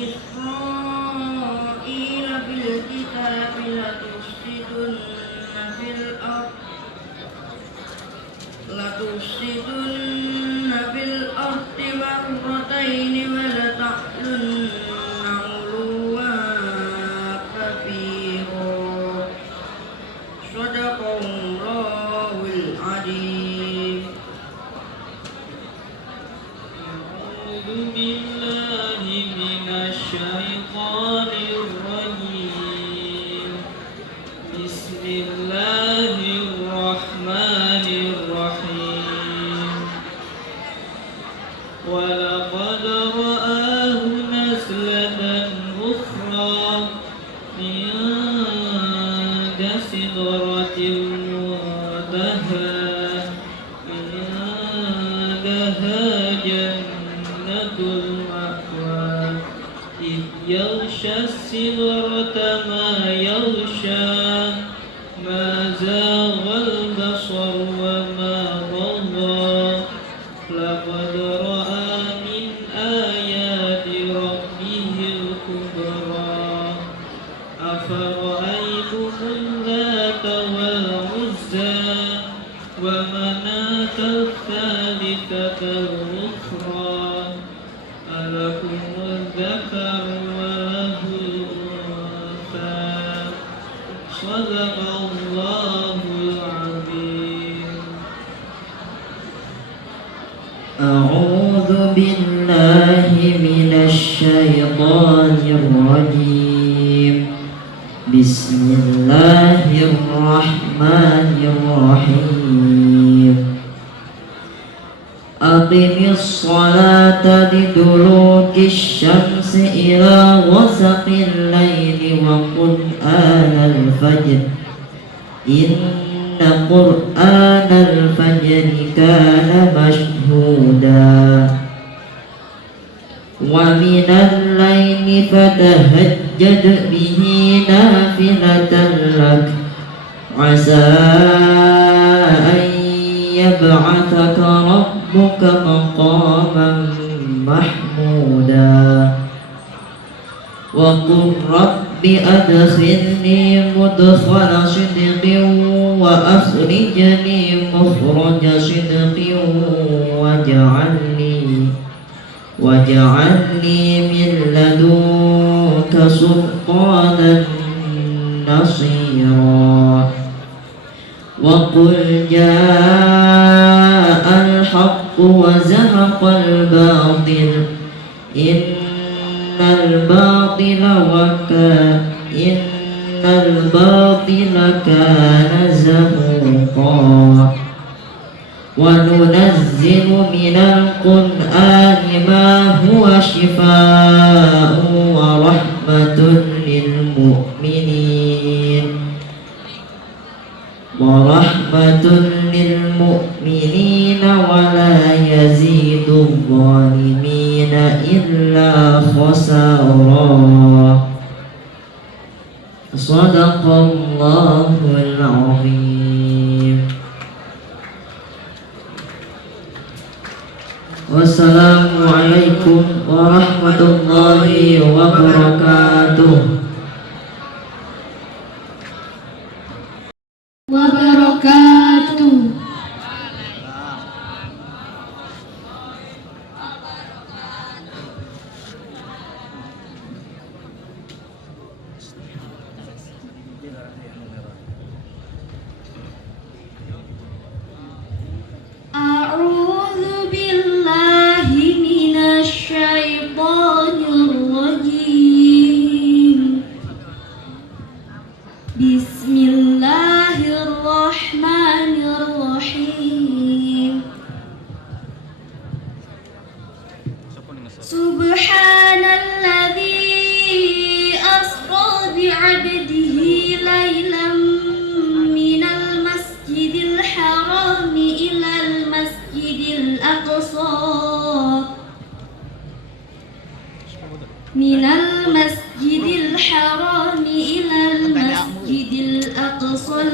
Israil bil kitabi la tufsidunna بسم الله الرحمن الرحيم ولقد رآه نزلة أخرى عند سدرة المنتهى عندها جنة المأوى إذ يغشى السدرة ما يغشى ما زاغ البصر وما طغى لقد رأى من آيات ربه الكبرى أفرأيتم اللات والعزى ومناة الثالثة الأخرى ألكم الذكر وله الأنثى صدق الله العظيم. أعوذ بالله من الشيطان الرجيم. بسم الله الرحمن الرحيم. أقم الصلاة لدلوك الشمس إلى غسق الليل وقرآن الفجر إن قرآن الفجر كان مشهودا ومن الليل فتهجد به نافلة لك عسى أن يبعثك ربك مقاما محمودا وقل رب أدخلني مدخل صدق وأخرجني مخرج صدق واجعلني من لدنك سلطانا نصيرا وقل جاء الحق وزهق الباطل إن الباطل كان زهوقا وننزل من القرآن ما هو شفاء ورحمة للمؤمنين ولا يزيد الظالمين إلا خسارا صدق الله العظيم. Wassalamualaikum warahmatullahi wabarakatuh. A'udzu billahi minasy syaithanir rajim. Bismillahirrahmanirrahim. Subhanalladzi asra bi'abdihi laylan minal masjidil haram ilal masjidil aqsa minal masjidil haram ilal masjidil aqsa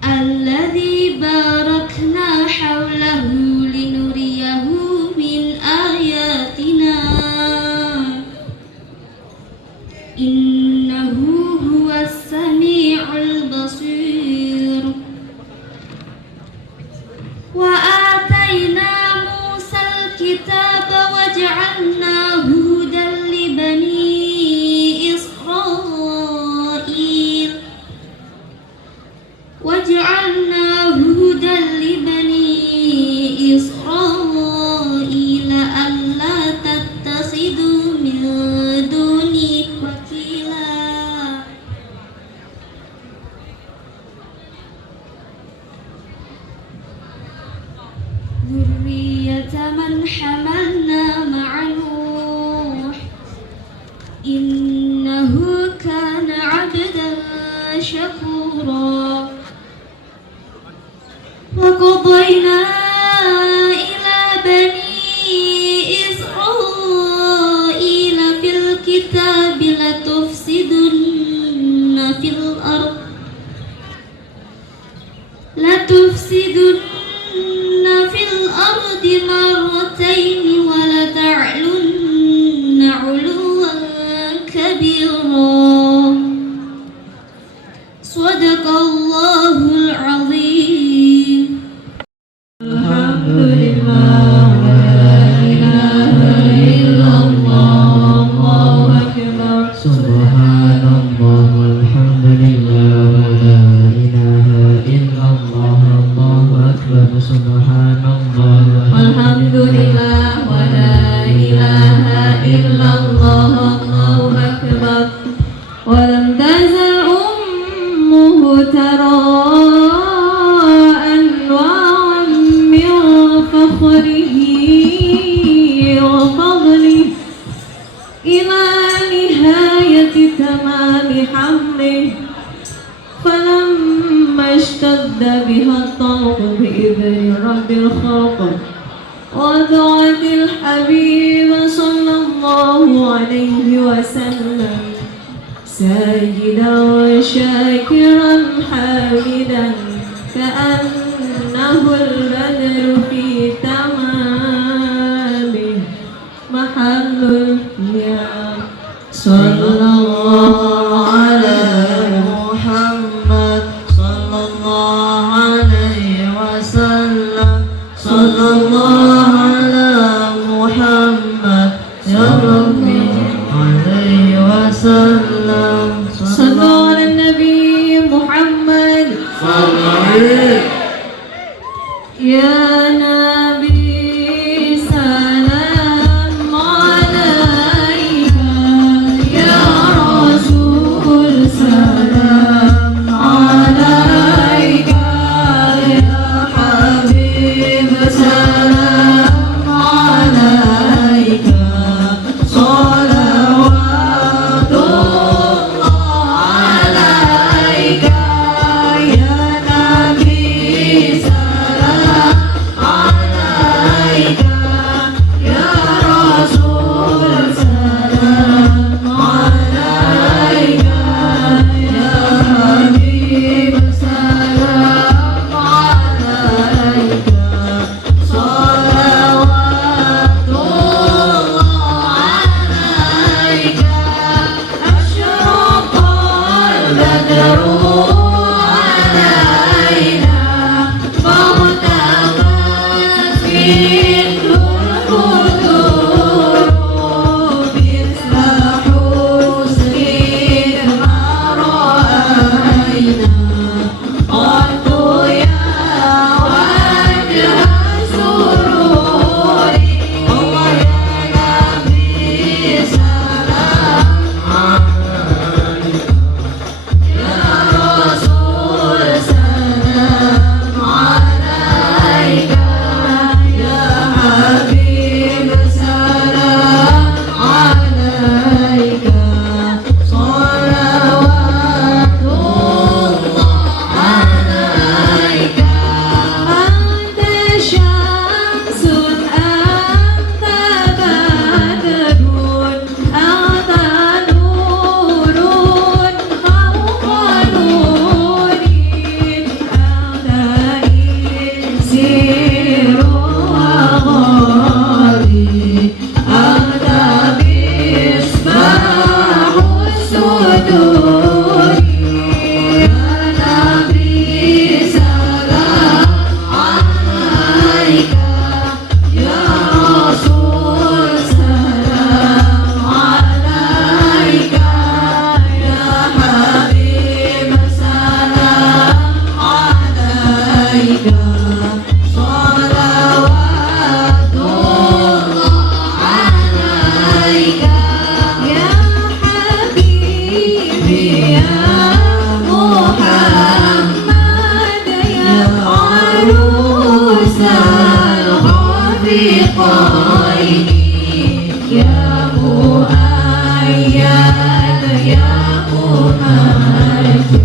alladzi barakna hawlahu linuriyahu min ayatina innahu huwas sami'ul basir. Wa atayna Musal kitaba waj'alnahu hudan li bani Israil waj'alnahu hudan li bani Israil alla tattakhidu min شكورا وقضينا إلى بني إسرائيل في الكتاب لتفسدن في الأرض مرتين ولتعلن علوا كبيرا صدق الله العظيم. الحمد لله لا إله إلا الله الله أكبر سبحان الله والحمد لله لا إله إلا الله الله أكبر سبحان الله والحمد لله ولا إله إلا الله الله أكبر ولم تزل أمه تراء أنواعا من فخره وفضله إلى نهاية تمام حمله فلما اشتد بها الطوق بإذن رب الخلق وضعت الحبيب صلى الله عليه وسلم ساجدا وشاكرا حامدا كأنه البدر في تمامه محل القيام صلى الله على محمد صلى الله عليه وسلم صلى الله على محمد يا ربي عليه وسلم صلوا على النبي محمد يا نبي سلام عليك يا رسول سلام عليك يا حبيب سلام عليك صلوات الله عليك يا نبي سلام عليك يا رسول سلام عليك يا حبيب سلام عليك صلوات الله عليك أشرق البدر علينا فاغتمت فيه البدور مثل حسنك ما رأينا قلت يا وجه سروري الله يا نبي سلام عليك يا رسول سلام عليك يا حبيب سلام عليك صلوات الله عليك أنت شمس أنت بدر أنت نور فوق نوري أنت إنسير وغالي أنت مصباح الصدور يا نبي سلام عليك يا رسول سلام عليك يا حبيب سلام عليك صلوات الله عليك يا حبيبي يا محمد يا عروس الخفيقين يا مؤيد يا مهاجر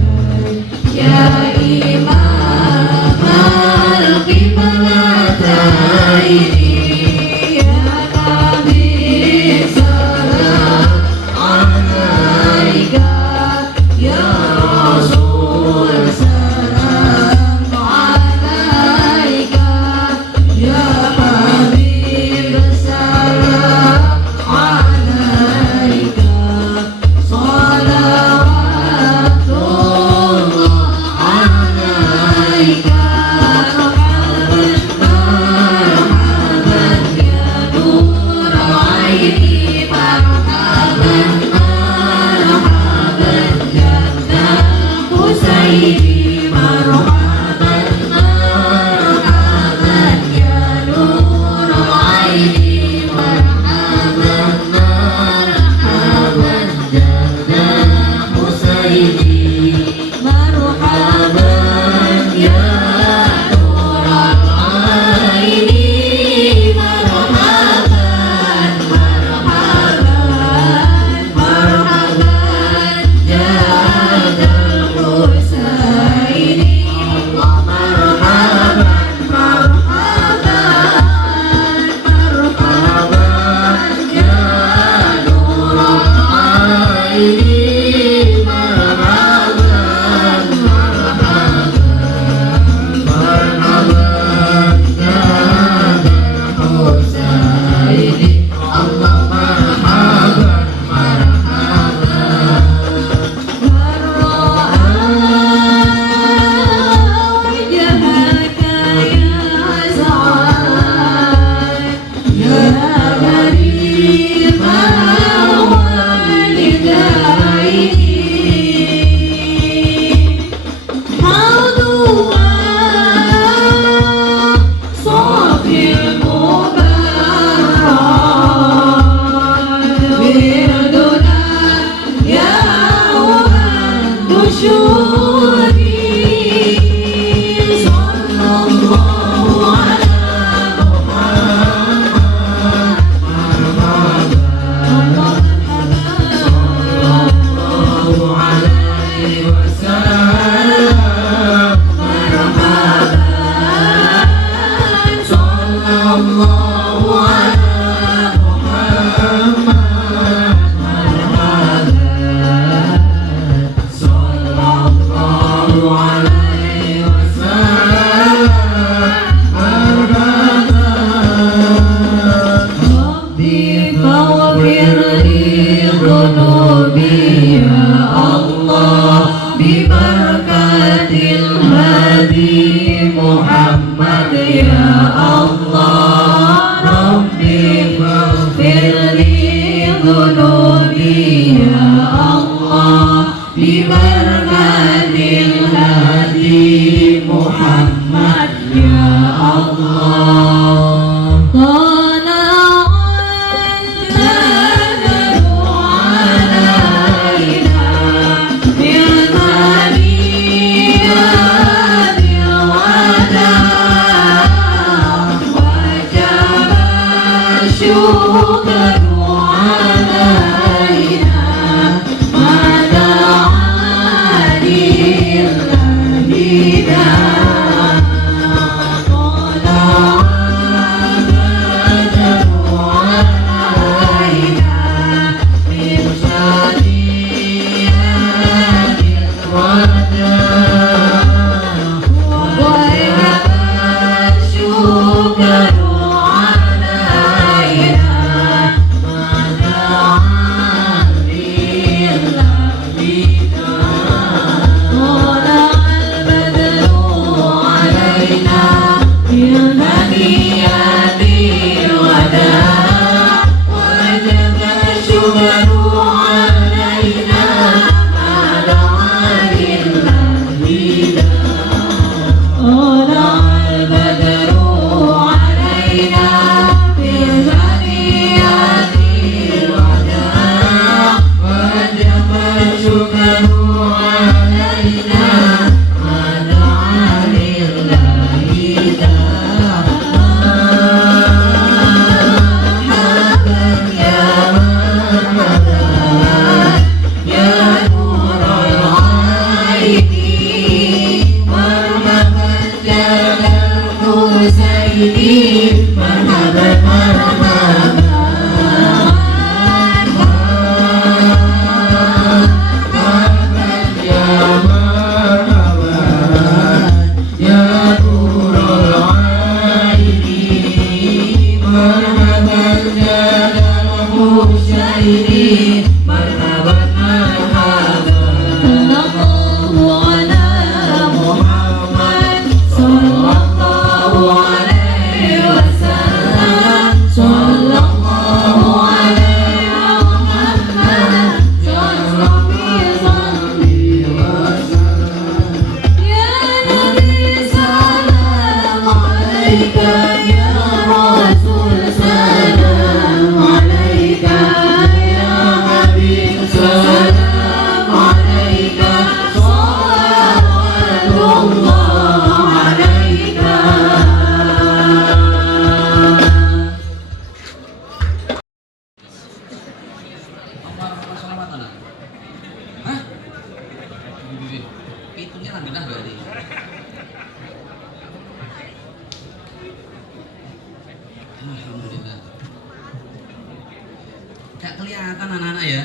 Gak kelihatan anak-anak ya.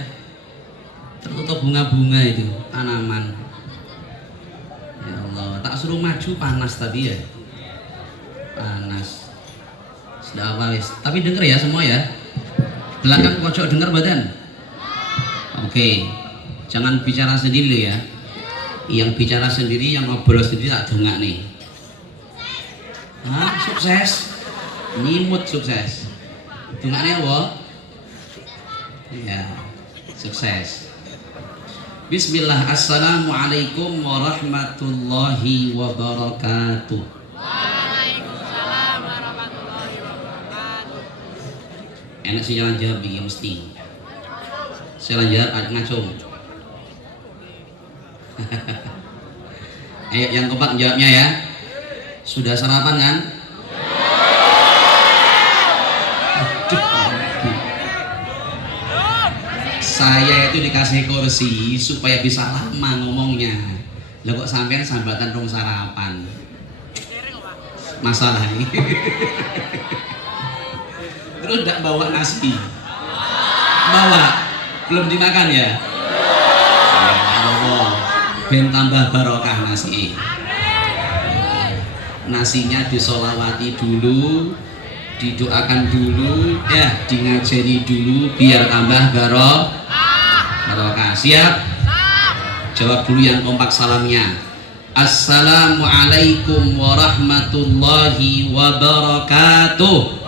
tertutup bunga-bunga itu tanaman. Ya Allah, tak suruh maju panas tadi ya, panas. Sudah apa wis? Tapi denger ya semua ya. Belakang pojok denger badan. Oke, jangan bicara sendiri loh ya. Yang bicara sendiri, yang ngobrol sendiri tak dongak nih. Hah, sukses, nyimut sukses. Dongaknya apa? Ya, sukses. Bismillah, assalamualaikum warahmatullahi wabarakatuh. Waalaikumsalam warahmatullahi wabarakatuh. Enak sih jalan jawab ya mesti. Saya lanjut ngacung. Ayo yang kompak jawabnya ya. Sudah sarapan kan? Saya itu dikasih kursi supaya bisa lama ngomongnya. Lah kok sampean sambatan rong sarapan. Masalah ini. Terus enggak bawa nasi. Bawa. Belum dimakan ya? Ya Allah. Ben tambah barokah nasi. Nasinya disolawati dulu, didoakan dulu, ya dingajeni dulu biar tambah barokah. Siap? Jawab dulu yang kompak salamnya. Assalamualaikum warahmatullahi wabarakatuh.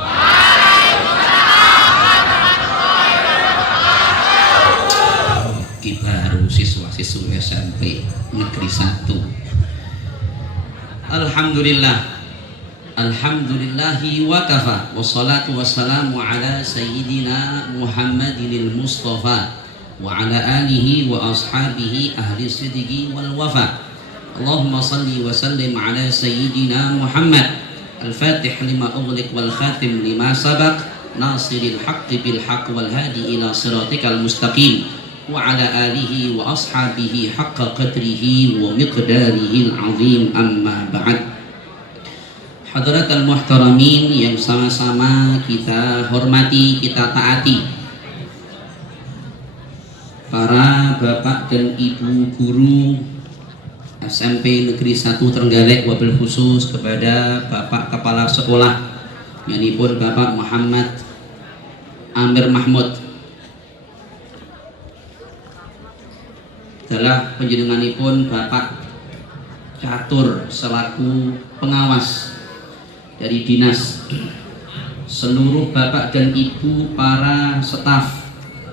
Baru siswa-siswa SMP Negeri 1. Alhamdulillah. Alhamdulillahi wa kafa. Wassalatu wassalamu ala sayyidina Muhammadinil Mustafa wa ala alihi wa ashabihi ahli sidqi wal wafa. Allahumma salli wa sallim ala sayyidina Muhammad al-fatih lima ughliq wal khatim lima sabaq nasiril haqqi bil haqq wal hadi ila siratikal mustaqim wa ala alihi wa ashabihi haqqa qadrihi wa miqdarihi al-azim, amma ba'd. Hadratal muhtaramin yang sama-sama kita hormati, kita taati, para bapak dan ibu guru SMP Negeri 1 Trenggalek, wabil khusus kepada Bapak Kepala Sekolah yanipun Bapak Muhammad Amir Mahmud, adalah panjenenganipun Bapak Catur selaku pengawas dari dinas, seluruh bapak dan ibu para staf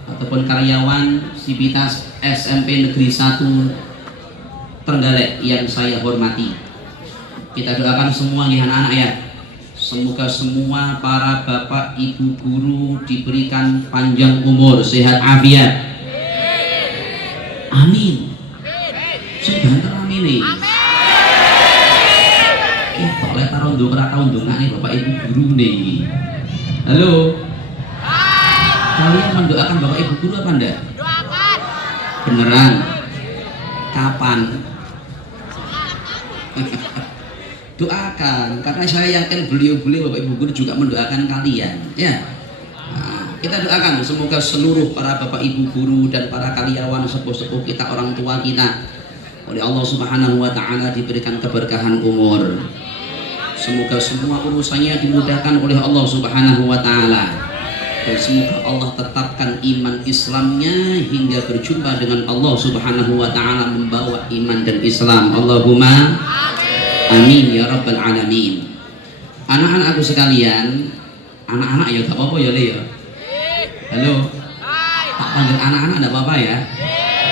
ataupun karyawan Sivitas SMP Negeri 1 Trenggalek yang saya hormati. Kita doakan semua nih anak-anak ya, semoga semua para bapak ibu guru diberikan panjang umur, sehat afiat. Amin. Saya banter amin nih. Kok oleh taruh untuk nih bapak ibu guru nih. Halo. Kalian mendoakan bapak ibu guru apa enggak? Doakan. Beneran? Kapan? Doakan, karena saya yakin beliau-beliau bapak ibu guru juga mendoakan kalian. Ya. Kita doakan semoga seluruh para bapak ibu guru dan para karyawan sepuh-sepuh kita, orang tua kita, oleh Allah Subhanahu wa taala diberikan keberkahan umur. Semoga semua urusannya dimudahkan oleh Allah Subhanahu wa taala. Dan semoga Allah tetapkan iman Islamnya hingga berjumpa dengan Allah Subhanahu wa taala membawa iman dan Islam. Allahumma amin ya rabbal alamin. Anak-anakku sekalian, anak-anak ya gak apa-apa ya Le ya. Halo, tak panggil anak-anak enggak apa-apa ya?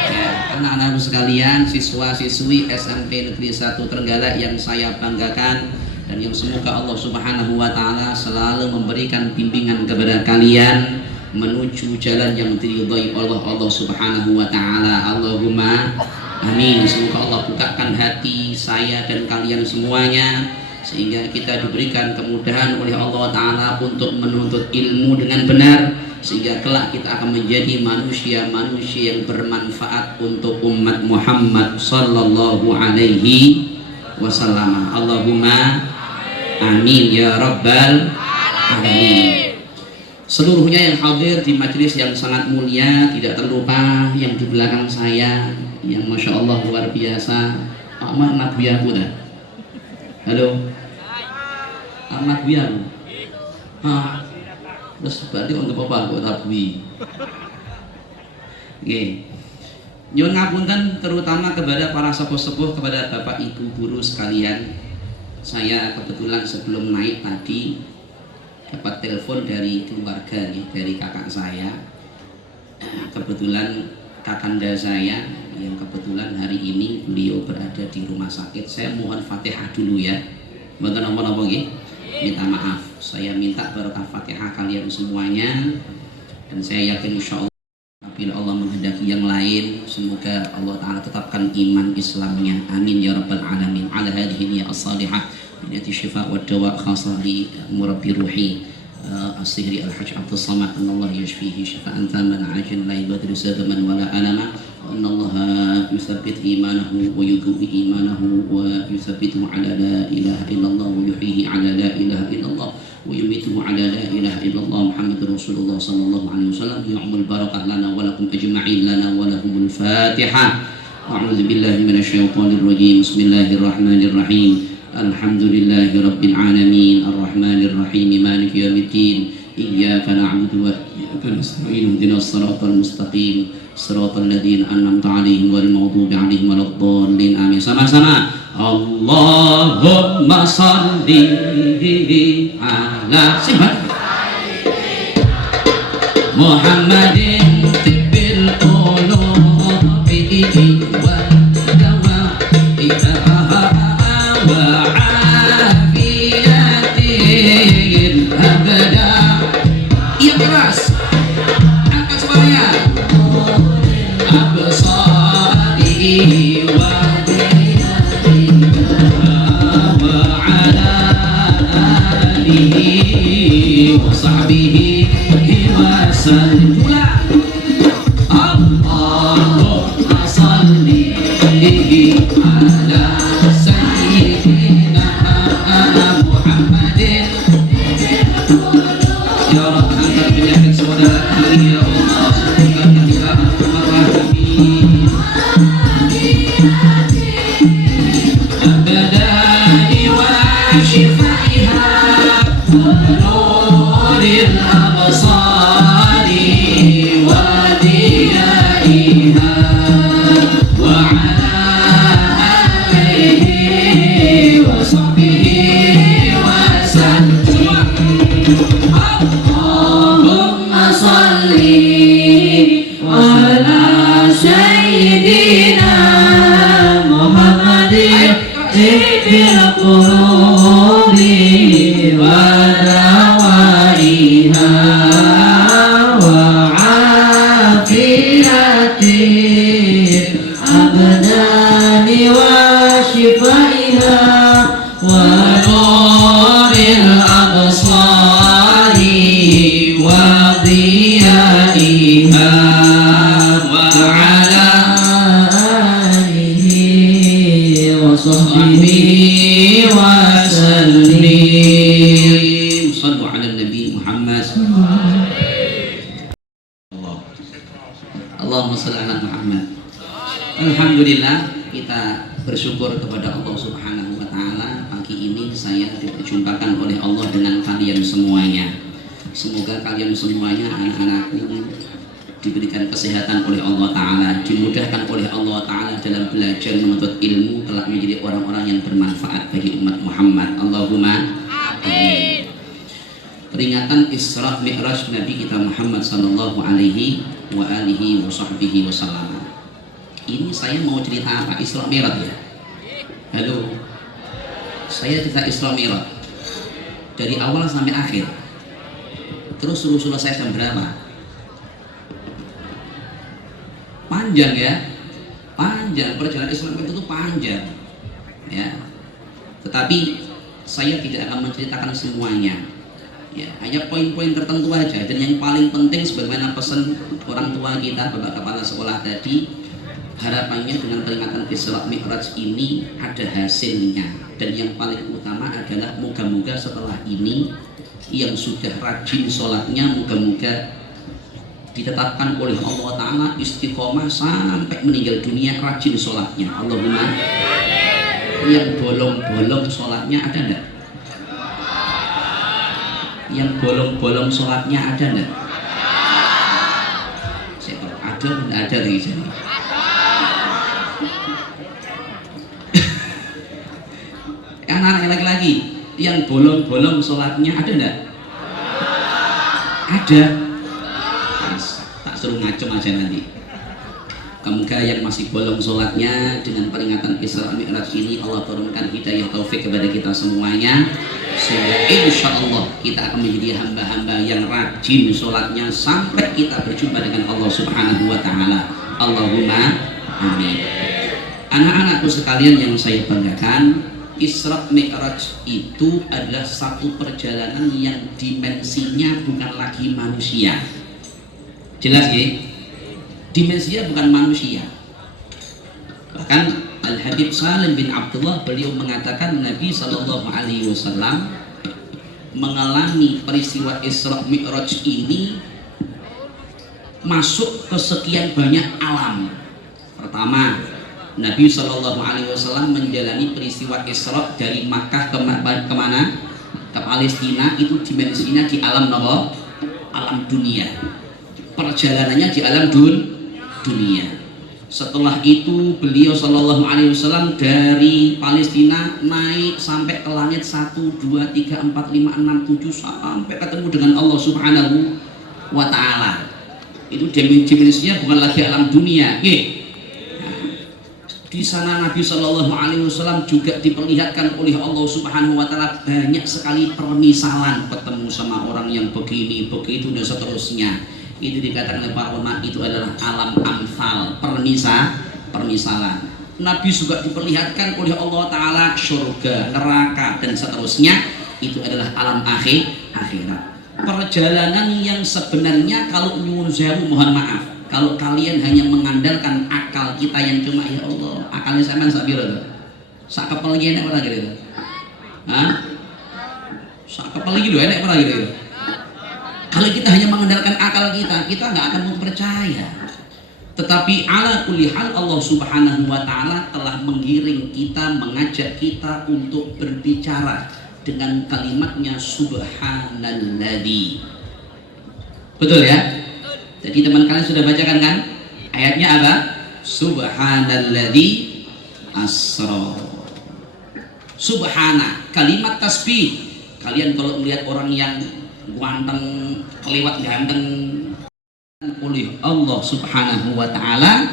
Ya, anak-anakku sekalian, siswa-siswi SMP Negeri 1 Trenggalek yang saya banggakan dan yang semoga Allah Subhanahu wa taala selalu memberikan bimbingan kepada kalian menuju jalan yang diridhai oleh Allah Subhanahu wa taala. Allahumma amin. Semoga Allah bukakan hati saya dan kalian semuanya sehingga kita diberikan kemudahan oleh Allah taala untuk menuntut ilmu dengan benar, sehingga kelak kita akan menjadi manusia-manusia yang bermanfaat untuk umat Muhammad sallallahu alaihi wasallam. Allahumma amin ya rabbal alamin. seluruhnya yang hadir di majelis yang sangat mulia, tidak terlupa yang di belakang saya yang masya Allah luar biasa, Ahmad Nabiyaku dah. Halo, Ahmad Nabiyaku. Terus berarti untuk apa kok tabui? Oke. Nyuwun ngapunten terutama kepada para sepuh-sepuh, kepada Bapak Ibu guru sekalian. Saya kebetulan sebelum naik tadi dapat telepon dari keluarga nih, dari kakak saya. Kebetulan kakanda saya yang kebetulan hari ini beliau berada di rumah sakit. Saya mohon Fatihah dulu ya. Mboten napa-napa nggih. Minta maaf. Saya minta berkah Fatihah kalian semuanya, dan saya yakin insyaallah bila Allah menghendaki yang lain, semoga Allah Ta'ala tetapkan iman Islamnya. Amin ya rabbal alamin. Ala hadhihi niyat as-salihah biniyati syifa wa dawa khasah li murabbi ruhi as-sihri al-hajj Abdul Samad, anna Allah yashfihi syifaan taman ajin la yubadiru sadaman wala alama, wa anna Allah yuthabbit imanahu wa yuqwi imanahu wa yuthabbituhu ala la ilaha illallah wa yuhyihi ala la ilaha illallah wa yumituhu ala la ilaha illallah Muhammadur Rasulullah sallallahu alaihi wasallam. Ya'mul barakah lana wa lakum ajma'in, lana wa lahumul Fatihah. A'udzu billahi minasyaitonir rajim. Bismillahirrahmanirrahim. Alhamdulillahi rabbil alamin, arrahmanir rahim, maliki yaumiddin. Iyyaka na'budu wa iyyaka nasta'in. Ihdinas siratal mustaqim, siratal ladzina an'amta 'alaihim ghairil maghdubi 'alaihim waladdallin. Amin. Sama-sama. Allahumma shalli ala Muhammadin tibbil qulubi wal dawa'i wa afiyatin abada. Iya keras, angkat suaranya. Absari wa wa sahbihi wa sallim. Allahumma salli ala sayyidina Muhammadin. Ya Rabb, angkat penyakit saudara kami ya Allah, sembuhkan ya Arhamar Rahimin. Abadani wa shifaiha nuril absari wa diyaiha wa ala alihi wa sahbihi wa sallim. Allahumma salli ala sayyidina Muhammadin tibbil qulubi wa dawaiha wa afiyatin abdani wa shifaiha wa nuril absari wa diyaiha wa ala alihi wa sahbihi wa sallim. Sallu ala Nabi Muhammad. Allahumma shalli ala Muhammad. Alhamdulillah, kita bersyukur kepada Allah Subhanahu wa taala. Pagi ini saya diperjumpakan oleh Allah dengan kalian semuanya. Semoga kalian semuanya, anak-anakku, diberikan kesehatan oleh Allah Ta'ala, dimudahkan oleh Allah Ta'ala dalam belajar menuntut ilmu, telah menjadi orang-orang yang bermanfaat bagi umat Muhammad. Allahumma amin. Peringatan Isra Mi'raj Nabi kita Muhammad sallallahu alaihi wa alihi wa sahbihi wasallam. Ini saya mau cerita apa? Isra Mi'raj ya? Halo, saya cerita Isra Mi'raj dari awal sampai akhir. Terus suruh selesai jam berapa? Panjang ya, panjang, perjalanan Islam itu panjang ya. Tetapi saya tidak akan menceritakan semuanya ya, hanya poin-poin tertentu aja. Dan yang paling penting, sebagaimana pesan orang tua kita, Bapak Kepala Sekolah tadi, harapannya dengan peringatan Isra Mi'raj ini ada hasilnya. Dan yang paling utama adalah moga-moga setelah ini yang sudah rajin sholatnya moga-moga ditetapkan oleh Allah Ta'ala istiqomah sampai meninggal dunia rajin sholatnya. Allahumma. Yang bolong-bolong sholatnya ada enggak? Yang bolong-bolong sholatnya ada enggak? Saya tahu ada, enggak ada lagi jadi. Anak-anak laki-laki yang bolong-bolong sholatnya ada enggak? Ada. Tak suruh ngacem aja nanti. Semoga yang masih bolong sholatnya dengan peringatan Isra Mi'raj ini Allah turunkan hidayah taufik kepada kita semuanya, sehingga insya Allah kita akan menjadi hamba-hamba yang rajin sholatnya sampai kita berjumpa dengan Allah Subhanahu wa Ta'ala. Allahumma amin. Anak-anakku sekalian yang saya banggakan, Isra Mi'raj itu adalah satu perjalanan yang dimensinya bukan lagi manusia. Jelas ya? Dimensinya bukan manusia. Bahkan Al-Habib Salim bin Abdullah beliau mengatakan Nabi SAW mengalami peristiwa Isra Mi'raj ini masuk ke sekian banyak alam. Pertama, Nabi SAW menjalani peristiwa Isra dari Makkah kemana? Ke Palestina. Itu dimensinya di alam apa? Alam dunia. Perjalanannya di alam dunia. Setelah itu beliau SAW dari Palestina naik sampai ke langit 1, 2, 3, 4, 5, 6, 7 sampai ketemu dengan Allah Subhanahu wa Ta'ala. Itu dimensinya bukan lagi alam dunia. Di sana Nabi SAW juga diperlihatkan oleh Allah Subhanahu wa Ta'ala banyak sekali permisalan, ketemu sama orang yang begini, begitu dan seterusnya. Itu dikatakan oleh para ulama itu adalah alam amsal, permisalan. Nabi juga diperlihatkan oleh Allah Ta'ala surga, neraka dan seterusnya. Itu adalah alam akhirat. Perjalanan yang sebenarnya kalau nyuwun sewu mohon maaf, kalau kalian hanya mengandalkan akal kita yang cuma ya Allah, akalnya sampean sak piro to? Sak kepel iki enek ora gitu? Hah? Sak kepel iki lho enek ora gitu? Kalau kita hanya mengandalkan akal kita nggak akan mau percaya. Tetapi ala kulli hal Allah Subhanahu wa Ta'ala telah menggiring kita, mengajak kita untuk berbicara dengan kalimatnya subhanalladzi. Betul ya? Jadi teman kalian sudah bacakan kan? Ayatnya apa? Subhanalladzi asra. Subhana, kalimat tasbih. Kalian kalau melihat orang yang ganteng, kelewat ganteng oleh Allah Subhanahu wa Ta'ala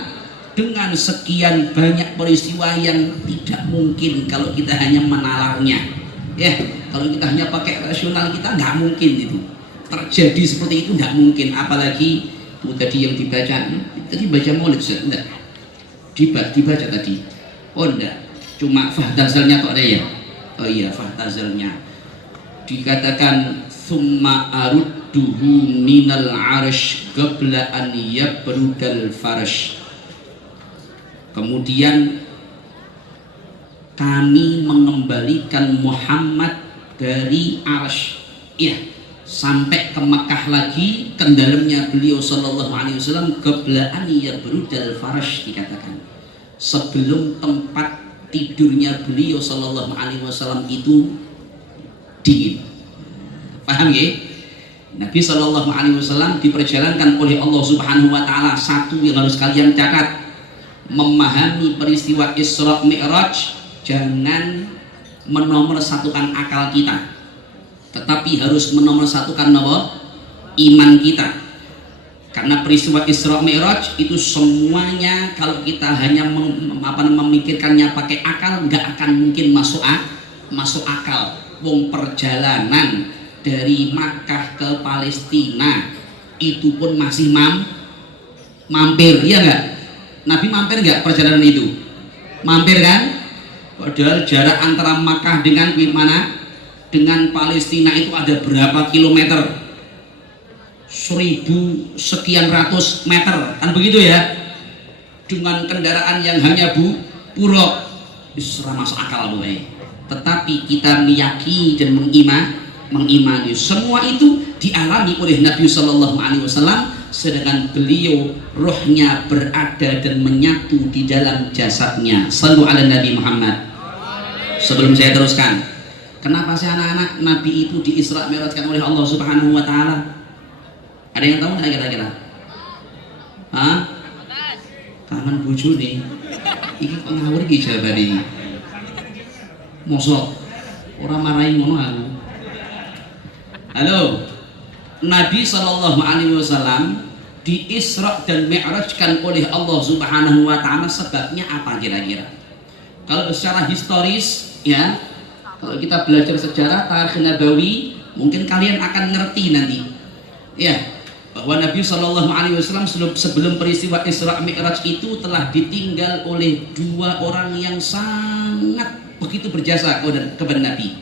dengan sekian banyak peristiwa yang tidak mungkin kalau kita hanya menalarnya. Kalau kita hanya pakai rasional kita nggak mungkin itu terjadi seperti itu, nggak mungkin. Apalagi itu tadi yang dibaca, tadi baca maulid enggak? Dibaca tadi. Oh enggak, cuma fahtazalnya kok ada ya? Oh iya, fahtazalnya dikatakan summa arudduhu minal arsh qabla an yabrudal farash. Kemudian kami mengembalikan Muhammad dari arsh sampai ke Makkah lagi, ke dalamnya beliau sallallahu alaihi wasallam qabla an yabrudal farash, dikatakan sebelum tempat tidurnya beliau sallallahu alaihi wasallam itu dingin. Paham ya? Nabi Shallallahu Alaihi Wasallam diperjalankan oleh Allah Subhanahu Wa Taala. Satu yang harus kalian catat, memahami peristiwa Isra Mi'raj jangan menomorsatukan akal kita, tetapi harus menomorsatukan iman kita. Karena peristiwa Isra Mi'raj itu semuanya kalau kita hanya memikirkannya pakai akal nggak akan mungkin masuk akal. Wong perjalanan dari Makkah ke Palestina itu pun masih mampir, ya enggak? Nabi mampir enggak perjalanan itu? Mampir kan? Padahal jarak antara Makkah dengan mana? Dengan Palestina itu ada berapa kilometer? 1000 sekian ratus meter, kan begitu ya? Dengan kendaraan yang hanya purok, bisa masuk akal boleh. Tetapi kita meyakini dan mengimani. Semua itu dialami oleh Nabi Shallallahu Alaihi Wasallam, sedangkan beliau rohnya berada dan menyatu di dalam jasadnya. Shallu ala Nabi Muhammad. Sebelum saya teruskan, kenapa sih anak-anak Nabi itu di Isra Mi'rajkan oleh Allah Subhanahu Wa Taala? Ada yang tahu nggak kira-kira? Hah? Kangen bojo nih. Iki kok ngawur iki jabane. Mosok orang marahin ngono aku. Halo, Nabi Shallallahu Alaihi Wasallam di Isra dan Mi'rajkan oleh Allah Subhanahu Wa Taala, sebabnya apa kira-kira? Kalau secara historis ya, kalau kita belajar sejarah tarikh Nabawi, mungkin kalian akan ngerti nanti ya, bahwa Nabi Shallallahu Alaihi Wasallam sebelum peristiwa Isra Mi'raj itu telah ditinggal oleh dua orang yang sangat begitu berjasa kepada Nabi.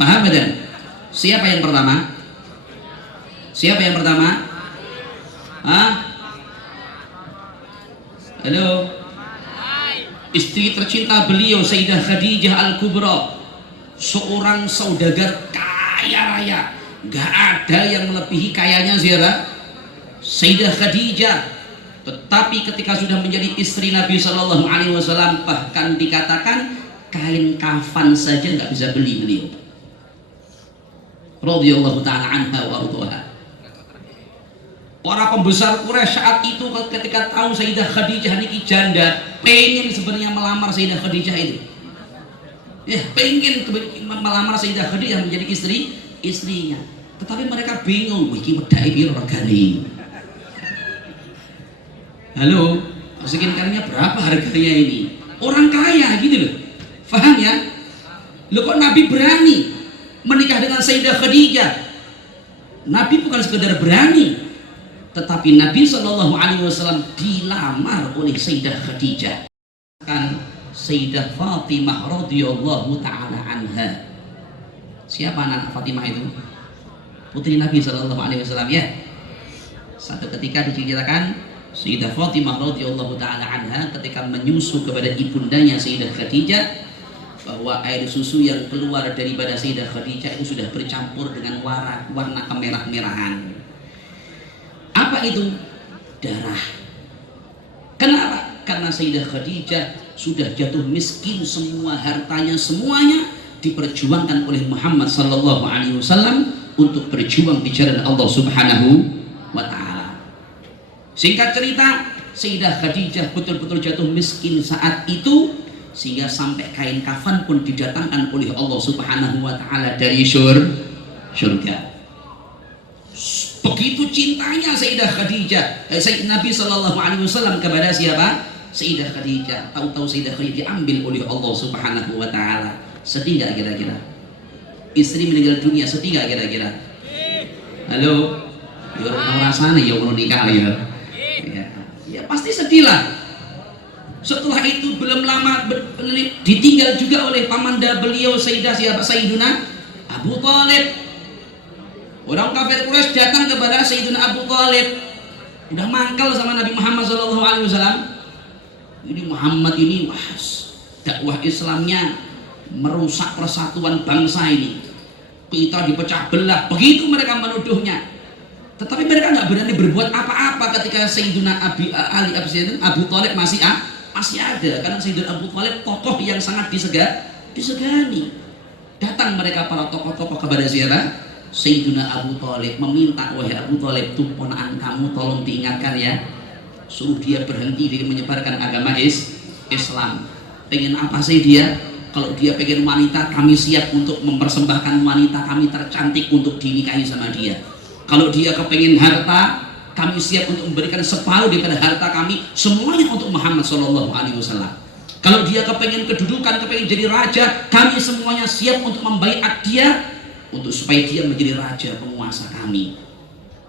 Paham badan? Siapa yang pertama? Siapa yang pertama? Hah? Halo? Istri tercinta beliau Sayyidah Khadijah Al-Kubra, seorang saudagar kaya raya. Gak ada yang melebihi kayanya siapa? Sayyidah Khadijah. Tetapi ketika sudah menjadi istri Nabi Shallallahu Alaihi Wasallam, bahkan dikatakan kain kafan saja nggak bisa beli beliau. Radhiyallahu ta'ala anha wa ardhaha. Para pembesar Quraisy saat itu ketika tahu Sayyidah Khadijah niki janda, pengen sebenarnya melamar Sayyidah Khadijah itu. Ya, pengen melamar Sayyidah Khadijah menjadi istrinya. Tetapi mereka bingung, iki wedake piro regane? Halo, masukin karenanya berapa harganya ini? Orang kaya gitu loh. Paham ya? Loh kok Nabi berani menikah dengan Sayyidah Khadijah? Nabi bukan sekedar berani, tetapi Nabi Shallallahu Alaihi Wasallam dilamar oleh Sayyidah Khadijah, kan Sayyidah Fatimah radhiyallahu taala anha. Siapa anak Fatimah itu? Putri Nabi Shallallahu Alaihi Wasallam ya. Satu ketika diceritakan Sayyidah Fatimah radhiyallahu taala anha ketika menyusu kepada ibundanya Sayyidah Khadijah, bahwa air susu yang keluar daripada Sayyidah Khadijah itu sudah bercampur dengan warna kemerah-merahan. Apa itu? Darah. Kenapa? Karena Sayyidah Khadijah sudah jatuh miskin, semua hartanya semuanya diperjuangkan oleh Muhammad sallallahu alaihi wasallam untuk berjuang di jalan Allah Subhanahu wa taala. Singkat cerita, Sayyidah Khadijah betul-betul jatuh miskin saat itu, sehingga sampai kain kafan pun didatangkan oleh Allah Subhanahu wa taala dari surga. Begitu cintanya Sayyidah Khadijah, Nabi Shallallahu Alaihi Wasallam kepada siapa? Sayyidah Khadijah. Tahu-tahu Sayyidah Khadijah diambil oleh Allah Subhanahu Wa Taala. Sedih gak kira-kira? Istri meninggal dunia, sedih gak kira-kira? Halo, ya orang rasanya ya mau nikah ya pasti sedih lah. Setelah itu belum lama ditinggal juga oleh pamanda beliau Sayyidah siapa? Sayyiduna Abu Thalib. Orang kafir Quraisy datang kepada Sayyidina Abu Thalib, udah mangkal sama Nabi Muhammad SAW. Ini Muhammad ini, dakwah Islamnya merusak persatuan bangsa ini. Kita dipecah belah, begitu mereka menuduhnya. Tetapi mereka nggak berani berbuat apa-apa ketika Sayyidina Abu Thalib masih ada, karena Sayyidina Abu Thalib tokoh yang sangat disegani. Datang mereka para tokoh-tokoh kepada siapa? Sayyidina Abu Thalib, meminta, wahai Abu Thalib, tuh ponakan kamu tolong diingatkan ya, suruh dia berhenti dari menyebarkan agama Islam. Pengen apa sih dia? Kalau dia pengen wanita, kami siap untuk mempersembahkan wanita kami tercantik untuk dinikahi sama dia. Kalau dia kepengen harta, kami siap untuk memberikan separuh daripada harta kami, semuanya untuk Muhammad SAW. Kalau dia kepengen kedudukan, kepengen jadi raja, kami semuanya siap untuk membaiat dia, untuk supaya dia menjadi raja penguasa kami.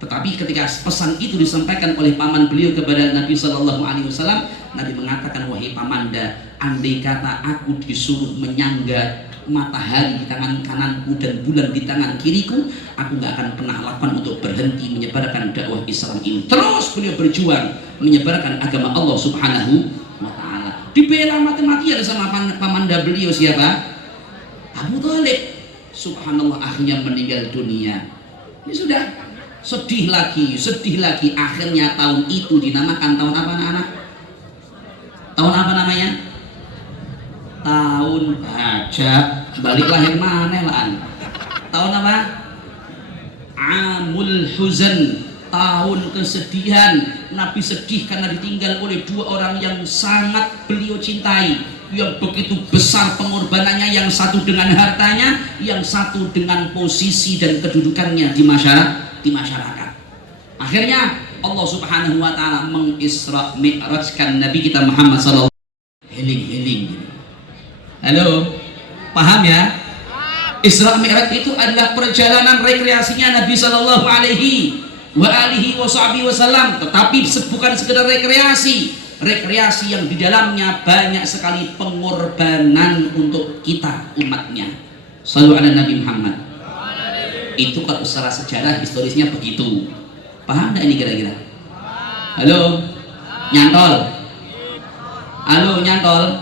Tetapi ketika pesan itu disampaikan oleh paman beliau kepada Nabi Shallallahu Alaihi Wasallam, Nabi mengatakan, wahai pamanda, andai kata aku disuruh menyangga matahari di tangan kananku dan bulan di tangan kiriku, aku gak akan pernah lakukan untuk berhenti menyebarkan dakwah Islam ini. Terus beliau berjuang menyebarkan agama Allah Subhanahu wa Ta'ala. Dibela mati-matian sama pamanda beliau siapa? Abu Thalib. subhanallah akhirnya meninggal dunia. Ini sudah sedih lagi, akhirnya tahun itu dinamakan tahun apa anak-anak? Tahun apa namanya? Tahun baca, balik lahir mana lah? Tahun apa? Amul Huzan, tahun kesedihan. Nabi sedih karena ditinggal oleh dua orang yang sangat beliau cintai, yang begitu besar pengorbanannya, yang satu dengan hartanya, yang satu dengan posisi dan kedudukannya di masyarakat. Akhirnya Allah Subhanahu wa taala mengisra mi'rajkan Nabi kita Muhammad sallallahu heling. Halo, paham ya? Isra Mi'raj itu adalah perjalanan rekreasinya Nabi sallallahu alaihi wasallam, tetapi bukan sekedar rekreasi yang di dalamnya banyak sekali pengorbanan untuk kita umatnya. Shallu ala Nabi Muhammad. Itu kalau secara sejarah historisnya begitu. Paham enggak ini kira-kira? Halo? Nyantol? Halo, nyantol?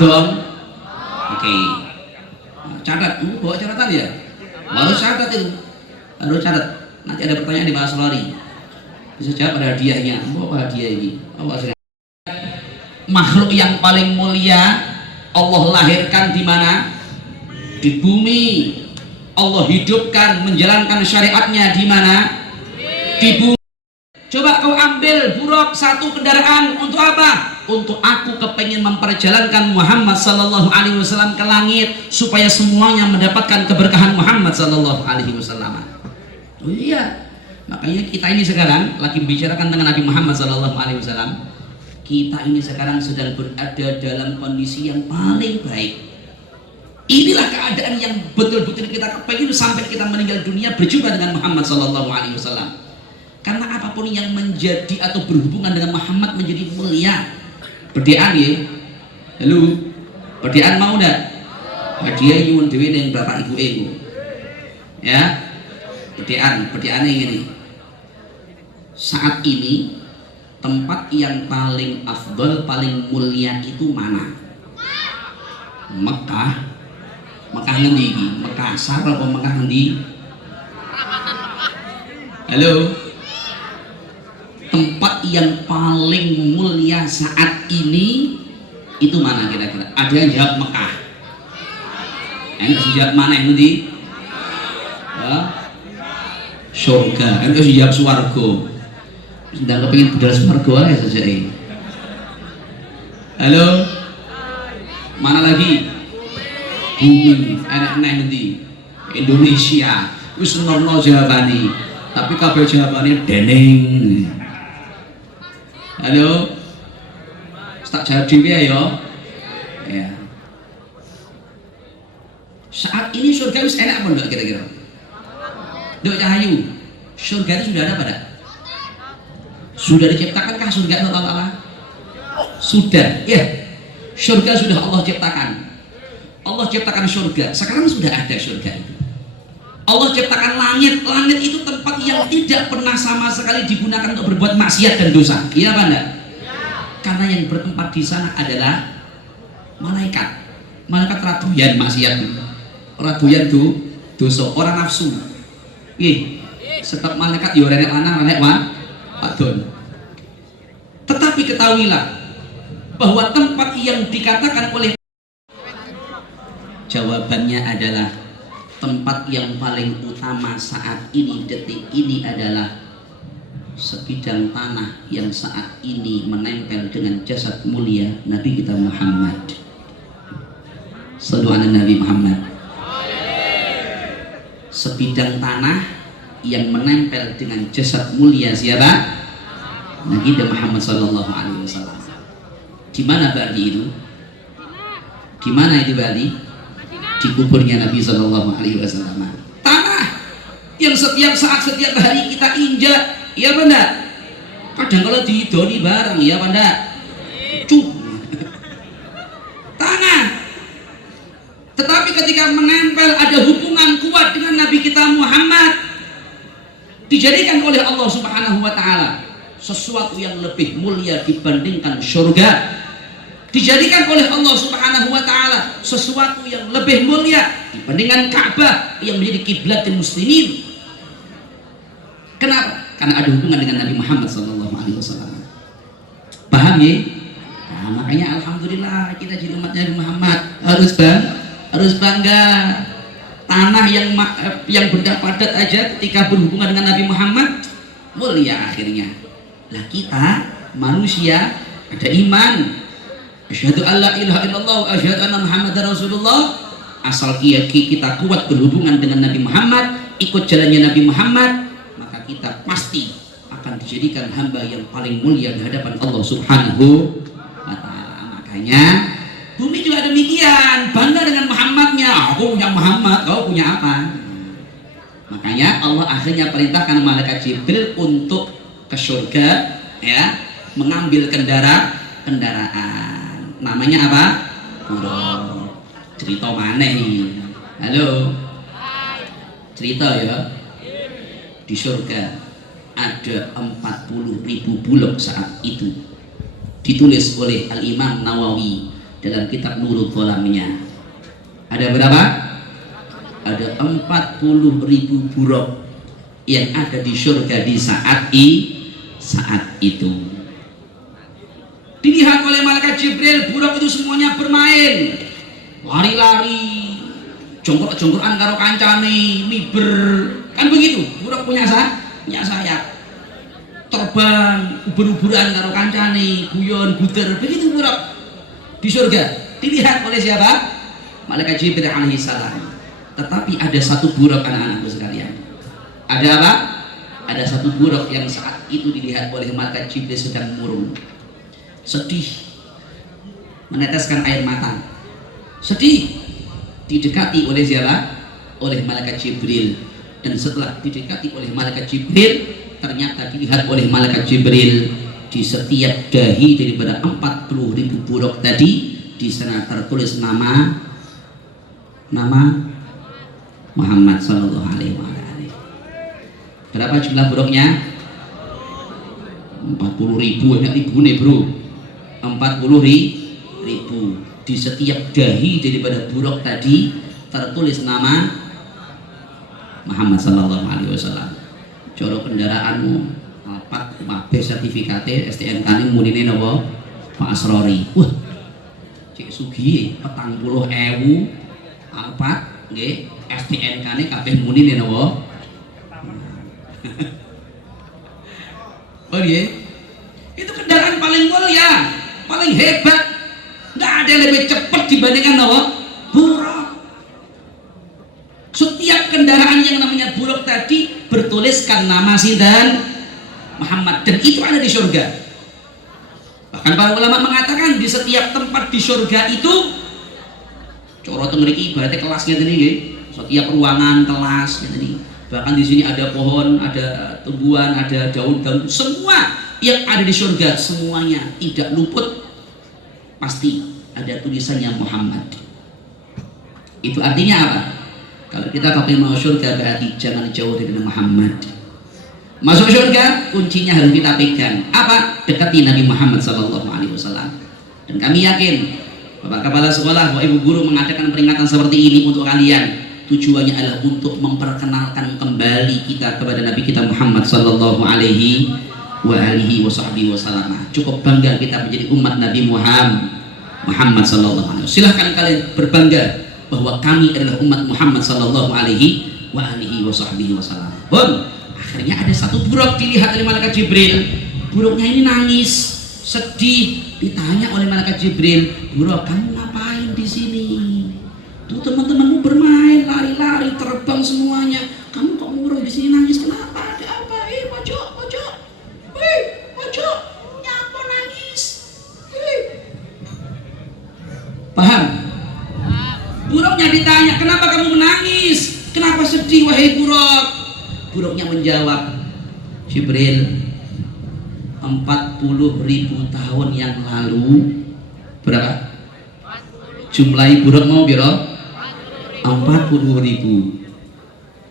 Dong? Oke. Catat, bawa catatan ya? Harus catat itu. Harus catat. Nanti ada pertanyaan di bahasa lari. Bisa jawab pada hadiahnya. Bawa hadiah ini. Makhluk yang paling mulia Allah lahirkan di mana? Di bumi. Allah hidupkan, menjalankan syariatnya di mana? Di bumi. Coba kau ambil buruk satu kendaraan untuk apa? Untuk aku kepengen memperjalankan Muhammad sallallahu alaihi wasallam ke langit supaya semuanya mendapatkan keberkahan Muhammad sallallahu alaihi wasallam. Oh iya. Makanya kita ini sekarang lagi membicarakan dengan Nabi Muhammad sallallahu alaihi wasallam. Kita ini sekarang sedang berada dalam kondisi yang paling baik. Inilah keadaan yang betul-betul kita kepengen sampai kita meninggal dunia berjumpa dengan Muhammad sallallahu alaihi wasallam. Karena apapun yang menjadi atau berhubungan dengan Muhammad menjadi mulia. Berdian ya? Halo? Berdian mau enggak? Hadiah nyuwun dhewe ning bapak ibu ego. Ya? Berdian ini. Saat ini tempat yang paling afdol, paling mulia itu mana? Mekah. Mekah ngendi iki? Makassar apa Mekah ngendi? Halo? Tempat yang paling mulia saat ini itu mana kira-kira? Ada yang jawab Mekah. Yang jawab mana yang nanti? Ya. Surga. Yang jawab swarga. Sedang kepingin budal swarga ya saja ini. Halo? Mana lagi? Bumi. Enak nanti. Indonesia. Wis norno jawabane. Tapi kabeh jawabane deneng. Halo, tak jawab dhewe ya. Ya. Saat ini surga wis enak apa enggak kira-kira? Dok Cahayu, surga itu sudah ada pada? Sudah diciptakankah surga atau Allah? Sudah, ya. Surga sudah Allah ciptakan. Allah ciptakan surga. Sekarang sudah ada surga itu. Allah ciptakan langit. Langit itu tempat yang tidak pernah sama sekali digunakan untuk berbuat maksiat dan dosa. Iya apa enggak? Karena yang bertempat di sana adalah malaikat. Malaikat raduyan maksiat. Raduyan itu dosa, orang nafsu. Sebab malaikat ya renek lanang, renek wadon. Tetapi ketahuilah bahwa tempat yang dikatakan oleh jawabannya adalah tempat yang paling utama saat ini, detik ini adalah sebidang tanah yang saat ini menempel dengan jasad mulia Nabi kita Muhammad. Shallu ala Nabi Muhammad. Sebidang tanah yang menempel dengan jasad mulia siapa? Nabi kita Muhammad sallallahu alaihi wasallam. Di mana berarti itu? Di mana itu berarti? Di kuburnya Nabi sallallahu alaihi wasallam. Tanah yang setiap saat, setiap hari kita injak, ya benda. Kadang kalau didoni bareng, ya benda. Tanah. Tetapi ketika menempel ada hubungan kuat dengan Nabi kita Muhammad, dijadikan oleh Allah Subhanahu wa taala sesuatu yang lebih mulia dibandingkan surga. dijadikan oleh Allah Subhanahu wa taala sesuatu yang lebih mulia dibandingkan Ka'bah yang menjadi kiblat muslimin. Kenapa? Karena ada hubungan dengan Nabi Muhammad SAW. Paham ya? Nah, makanya alhamdulillah kita jadi umatnya Nabi Muhammad harus bangga. Tanah yang benda padat aja ketika berhubungan dengan Nabi Muhammad mulia akhirnya. Lah kita manusia ada iman. Asyhadu an la ilaha illallah wa asyhadu anna Muhammadar Rasulullah. Asal kita kuat berhubungan dengan Nabi Muhammad, ikut jalannya Nabi Muhammad, maka kita pasti akan dijadikan hamba yang paling mulia di hadapan Allah Subhanahu wa taala. Makanya bumi juga demikian, bangga dengan Muhammadnya. Aku punya Muhammad, kau punya apa? Makanya Allah akhirnya perintahkan malaikat Jibril untuk ke surga, ya, mengambil kendaraan. Namanya apa? Buruk. Cerita mana nih? Halo. Cerita ya. Di surga ada 40.000 bulog saat itu. Ditulis oleh Al-Imam Nawawi dalam kitab Nurul Dhalamnya. Ada berapa? Ada 40.000 buruk yang ada di surga di saat itu. Dilihat oleh malaikat Jibril, buruk itu semuanya bermain, lari-lari, jongkok-jongkokan karo kancane, miber, kan begitu. Buruk punya sayap, terbang, ubur-uburan karo kancane, guyon, guter, begitu buruk di surga. Dilihat oleh siapa? Malaikat Jibril alaihi salam. Tetapi ada satu buruk anak-anakku sekalian. Ada apa? Ada satu buruk yang saat itu dilihat oleh malaikat Jibril sedang murung, sedih, meneteskan air mata, sedih. Didekati oleh siapa? Oleh malaikat Jibril. Dan setelah didekati oleh malaikat Jibril, ternyata dilihat oleh malaikat Jibril di setiap dahi daripada 40.000 buruk tadi, di sana tertulis nama Muhammad sallallahu alaihi wasallam. Berapa jumlah buruknya? 40.000, enggak ribu nih bro. 40.000. Di setiap dahi daripada buruk tadi tertulis nama Muhammad sallallahu alaihi wasallam. Coro kendaraanmu Alphard, kabeh sertifikate STNK ini munine napa? Pak Asrori. Wah. Cek sugih 40.000 Alphard nggih, STNK ini kabeh munine napa? Oh nggih. Itu kendaraan paling mulia, paling hebat. Nggak ada yang lebih cepat dibandingkan apa? Buruk. Setiap kendaraan yang namanya buruk tadi bertuliskan nama sinten Muhammad, dan itu ada di surga. Bahkan para ulama mengatakan di setiap tempat di surga itu, coro tengriki ibaratnya kelasnya tadi, setiap ruangan kelas tadi. Bahkan di sini ada pohon, ada tumbuhan, ada daun-daun, semua yang ada di surga semuanya tidak luput pasti ada tulisannya Muhammad. Itu artinya apa? Kalau kita kepingin masuk surga berarti jangan jauh dari Muhammad. Masuk surga kuncinya harus kita pegang. Apa? Dekati Nabi Muhammad SAW. Dan kami yakin Bapak Kepala Sekolah, Bapak Ibu Guru mengadakan peringatan seperti ini untuk kalian. Tujuannya adalah untuk memperkenalkan kembali kita kepada Nabi kita Muhammad sallallahu alaihi wasallam. Cukup bangga kita menjadi umat Nabi Muhammad sallallahu alaihi wasallam. Silahkan kalian berbangga bahwa kami adalah umat Muhammad sallallahu alaihi wasallam. Bon, akhirnya ada satu buruk dilihat oleh malaikat Jibril. Buruknya ini nangis, sedih. Ditanya oleh malaikat Jibril, buruk, kamu ngapain di sini? Tuh teman-temanmu bermain, lari-lari, terbang semuanya. Kamu kok murung di sini nangis? Kenapa? Ada apa? Pojok. Pojok. Nyapa nangis? Paham? Buruknya ditanya, kenapa kamu menangis? Kenapa sedih wahai buruk? Buruknya menjawab, Jibril, 40.000 tahun yang lalu, berapa? Jumlah buruk mau biro? 40.000.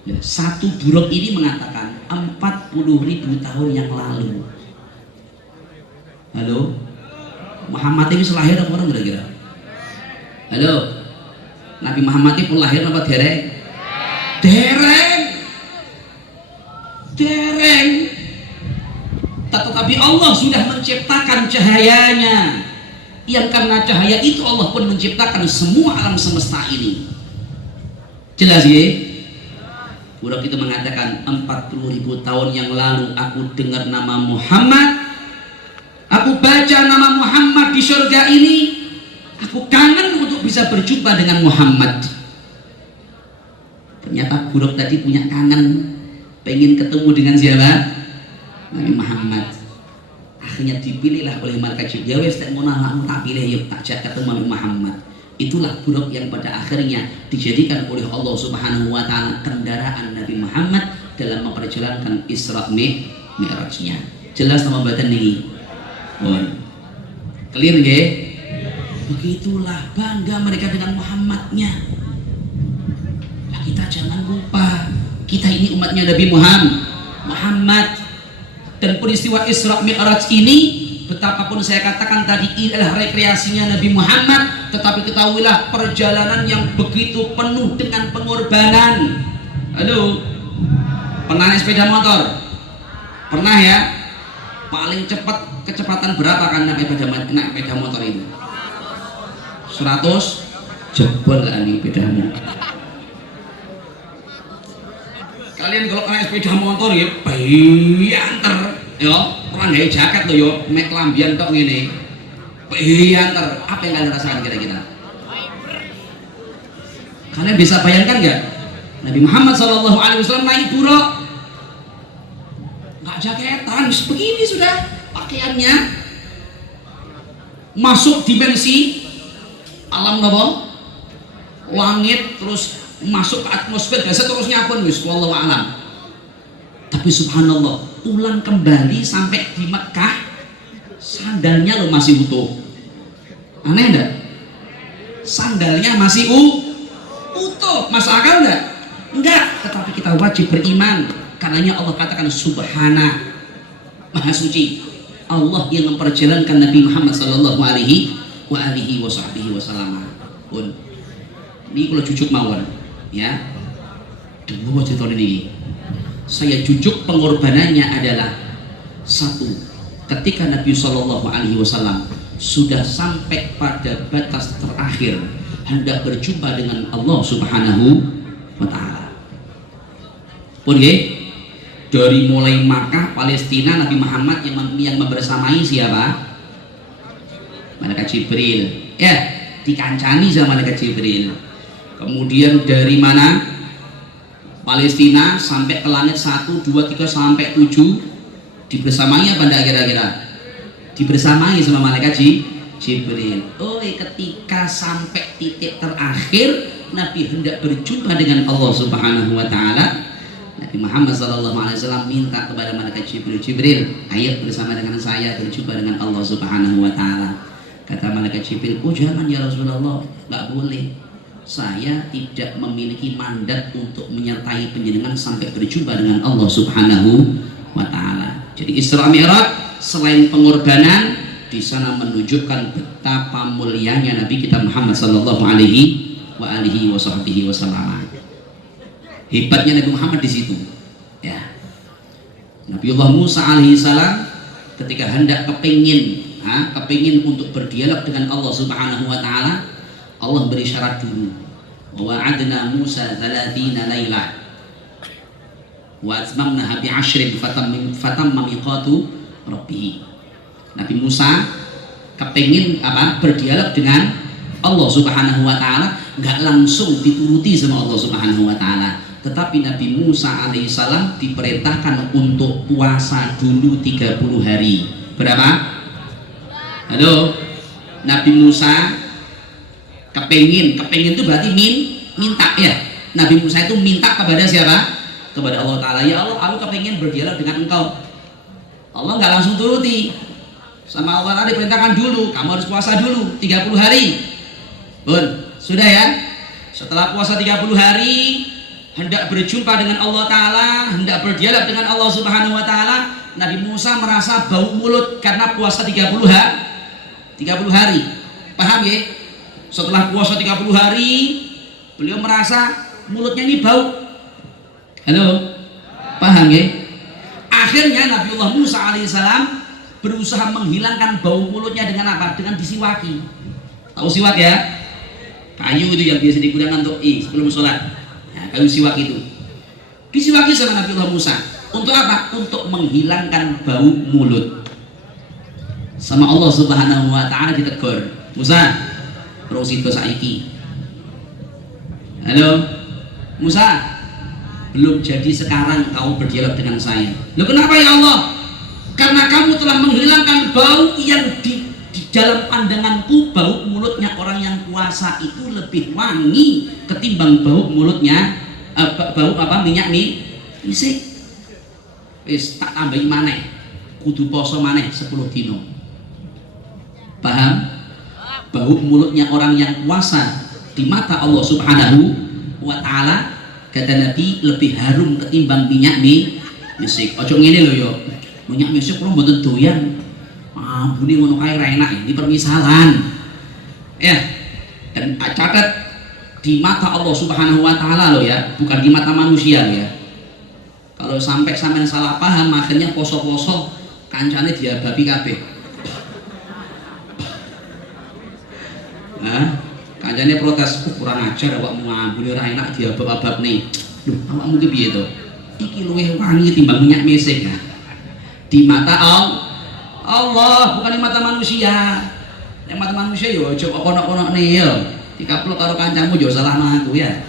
Ya, satu buruk ini mengatakan 40.000 tahun yang lalu. Halo? Muhammad ini lahir apa orang kira-kira? Halo, Nabi Muhammad ini pun lahir apa dereng? Dereng. Tetapi Allah sudah menciptakan cahayanya, yang karena cahaya itu Allah pun menciptakan semua alam semesta ini. Jelas ya? Budak itu mengatakan 40.000 tahun yang lalu aku dengar nama Muhammad, aku baca nama Muhammad di surga ini, aku kangen untuk bisa berjumpa dengan Muhammad. Ternyata budak tadi punya kangen, pengen ketemu dengan siapa? Nabi Muhammad. Akhirnya dipilihlah oleh malaikat Jibril. Ya wes tak mau nalamu tak pilih yuk tak jak ketemu Nabi Muhammad. Itulah budak yang pada akhirnya dijadikan oleh Allah Subhanahu wa taala kendaraan Nabi Muhammad dalam memperjalankan Isra Mi'rajnya. Jelas sama badan ini. Clear nggih? Begitulah bangga mereka dengan Muhammadnya. Nah, kita jangan lupa kita ini umatnya Nabi Muhammad. Dan peristiwa Isra Mi'raj ini, betapapun saya katakan tadi ini adalah rekreasinya Nabi Muhammad, tetapi ketahuilah perjalanan yang begitu penuh dengan pengorbanan. Halo, pernah naik sepeda motor? Pernah ya? Paling cepat kecepatan berapa kan naik sepeda motor itu? 100 jebol lah nih pedamu. Kalian kalau naik sepeda motor ya banter ya, orang gaya jaket loh ya, mek lambian tok ngene. Banter. Apa yang kalian rasakan kira-kira? Kalian bisa bayangkan nggak? Nabi Muhammad SAW naik buruk, nggak jaketan, begini sudah pakaiannya, masuk dimensi alam apa? Langit, terus masuk ke atmosfer dan seterusnya pun wis wallahu alam. Tapi subhanallah, pulang kembali sampai di Mekah sandalnya lo masih utuh. Aneh enggak? Sandalnya masih utuh. Masuk akal enggak? Enggak, tetapi kita wajib beriman. Karenanya Allah katakan subhana, maha suci Allah yang memperjalankan Nabi Muhammad sallallahu alaihi wasallam. Pun ini kalau cucuk mawon ya, dulu cerita ini saya jujuk pengorbanannya adalah satu, ketika Nabi Shallallahu Alaihi Wasallam sudah sampai pada batas terakhir hendak berjumpa dengan Allah Subhanahu wa Ta'ala. Pun dari mulai Makkah Palestina Nabi Muhammad yang membersamai siapa? Malaikat Jibril ya, dikancani sama malaikat Jibril. Kemudian dari mana? Palestina sampai ke langit 1, 2, 3 sampai 7 dibersamai apa enggak kira-kira? Dibersamai sama malaikat Jibril. Oh, ketika sampai titik terakhir Nabi hendak berjumpa dengan Allah Subhanahu wa Ta'ala, Nabi Muhammad SAW minta kepada malaikat Jibril, ayo bersama dengan saya berjumpa dengan Allah Subhanahu wa Ta'ala. Kata malaikat Jibril, oh jangan ya Rasulullah, nggak boleh. Saya tidak memiliki mandat untuk menyertai panjenengan sampai berjumpa dengan Allah Subhanahu wa Ta'ala. Jadi Isra Mi'raj selain pengorbanan, di sana menunjukkan betapa mulianya Nabi kita Muhammad sallallahu alaihi wasallam. Hebatnya Nabi Muhammad di situ. Ya. Nabiullah Musa alaihi salam ketika hendak kepingin untuk berdialog dengan Allah Subhanahu wa Ta'ala, Allah beri syarat dulu. Wa'adna Musa 30 lailah wa atmamnaha bi 'ashrin fatamma miqatu rabbih. Nabi Musa kepingin berdialog dengan Allah Subhanahu wa Ta'ala, enggak langsung dituruti sama Allah Subhanahu wa Ta'ala, tetapi Nabi Musa alaihissalam diperintahkan untuk puasa dulu 30 hari. Berapa? Halo, Nabi Musa kepingin itu berarti minta ya. Nabi Musa itu minta kepada siapa? Kepada Allah Ta'ala. Ya Allah, aku kepingin berdialog dengan engkau. Allah nggak langsung turuti. Sama Allah Ta'ala diperintahkan dulu, kamu harus puasa dulu 30 hari. Bun, sudah ya. Setelah puasa 30 hari, hendak berjumpa dengan Allah Ta'ala, hendak berdialog dengan Allah Subhanahu wa Ta'ala, Nabi Musa merasa bau mulut karena puasa 30 30 hari. Paham ya? Setelah puasa 30 hari, beliau merasa mulutnya ini bau. Halo? Paham ya? Akhirnya Nabiullah Musa alaihissalam berusaha menghilangkan bau mulutnya dengan apa? Dengan disiwaki. Tahu siwak ya? Kayu itu yang biasa digunakan untuk sebelum sholat. Nah, kayu siwak itu disiwaki sama Nabiullah Musa. Untuk apa? Untuk menghilangkan bau mulut. Sama Allah Subhanahu wa taala ditegur. Musa, terus itu saiki. Halo? Musa, belum jadi sekarang kamu berdialog dengan saya. Loh kenapa ya Allah? Karena kamu telah menghilangkan bau yang di dalam pandanganku, bau mulutnya orang yang puasa itu lebih wangi ketimbang bau mulutnya bau minyak misik. Wis tak tambahi maneh, kudu poso maneh 10 dino. Paham? Bau mulutnya orang yang puasa di mata Allah Subhanahu wa taala, kata Nabi, lebih harum ketimbang minyak misik. Ojo ngene lho yo. Minyak misik kula mboten doyan. Buni ngono kae ra enak, ini permisalan. Ya. Dan catat di mata Allah Subhanahu wa taala loh ya, bukan di mata manusia loh ya. Kalau sampai sampean salah paham, akhirnya poso-poso kancane dia babi kabeh. Nah, kancane protes, kurang ajar awakmu ngambune ora enak dia bab-bab nih. Loh, awakmu ki piye to? Iki luwih wangi timbang minyak misik. Nah, di mata Allah, bukan di mata manusia. Yang mata manusia yo aja kono-kono ne yo. Dikaplok karo kancamu yo salah aku ya.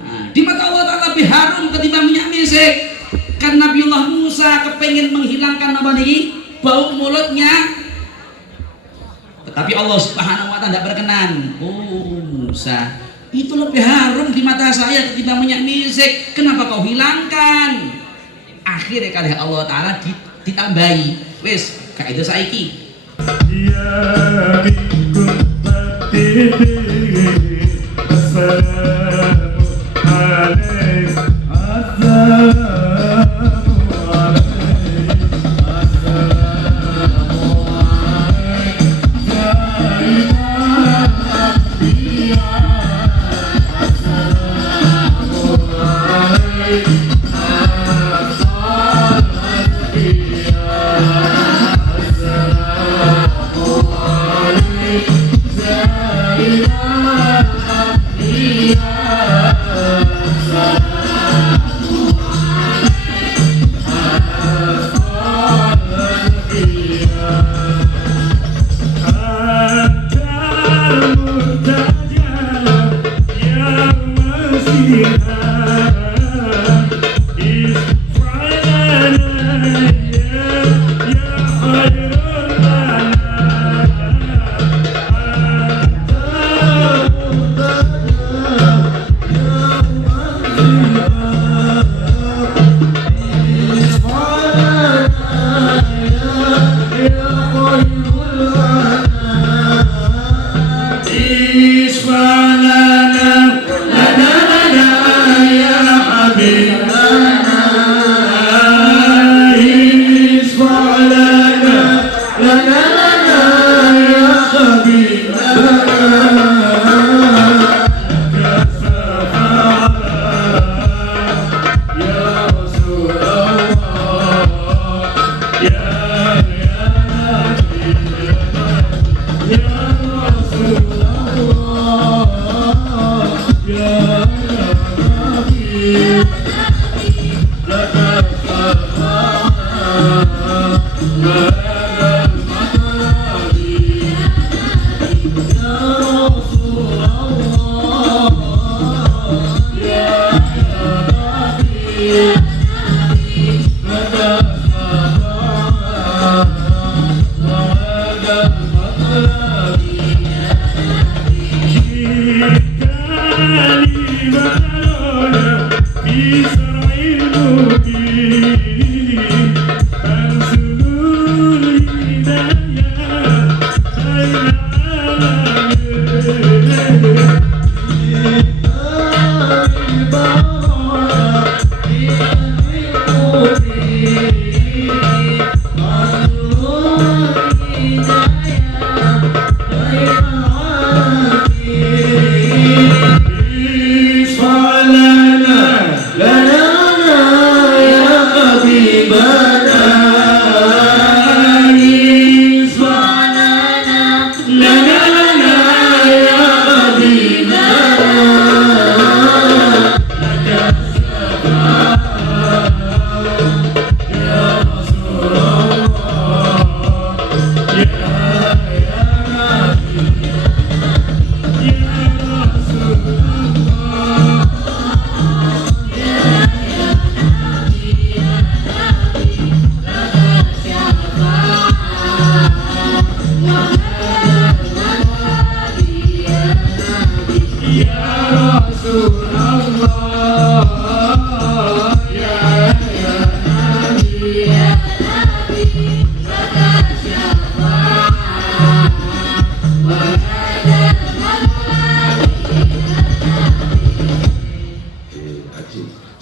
Nah, di mata Allah Ta'ala lebih harum ketimbang minyak misik. Kan Nabiullah Musa kepengen menghilangkan apa niki? Bau mulutnya. Tetapi Allah Subhanahu wa taala tidak berkenan. Oh Musa, itu lebih harum di mata saya ketimbang minyak misik. Kenapa kau hilangkan? Akhirnya kali Allah Ta'ala ditambahi. Wes, kayak itu saiki. Yeah.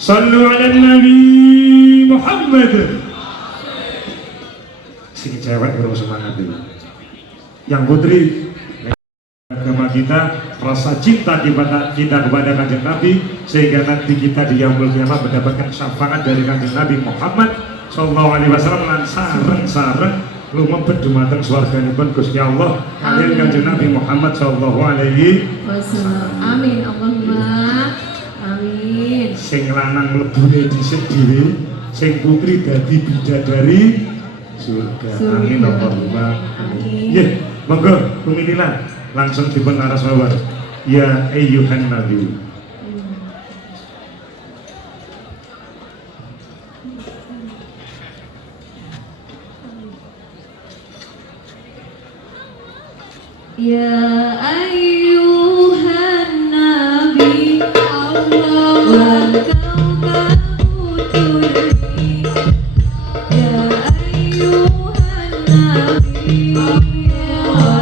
Sallu ala Nabi Muhammad. Sing cewek baru semangat dulu. Yang putri, agama kita, rasa cinta kita kepada Kanjeng Nabi, sehingga nanti kita di yaumul qiyamah mendapatkan syafaat dari Kanjeng Nabi Muhammad sallallahu alaihi wasallam lan sareng-sareng lumebet dumateng swarganipun Gusti Allah kaliyan Kanjeng Nabi Muhammad sallallahu alaihi wasallam. Amin Allahumma amin. Sing lanang mlebune dhisik dhewe, sing putri dadi bidadari surga. Amin Allahumma amin. Nggih, monggo kuminilah langsung dipun aras mawon. Ya ayyuhan nabi. Ya ayyuhan nabi Allah wal kaukabul durri. Ya ayyuhan nabi wal kaukabul durri.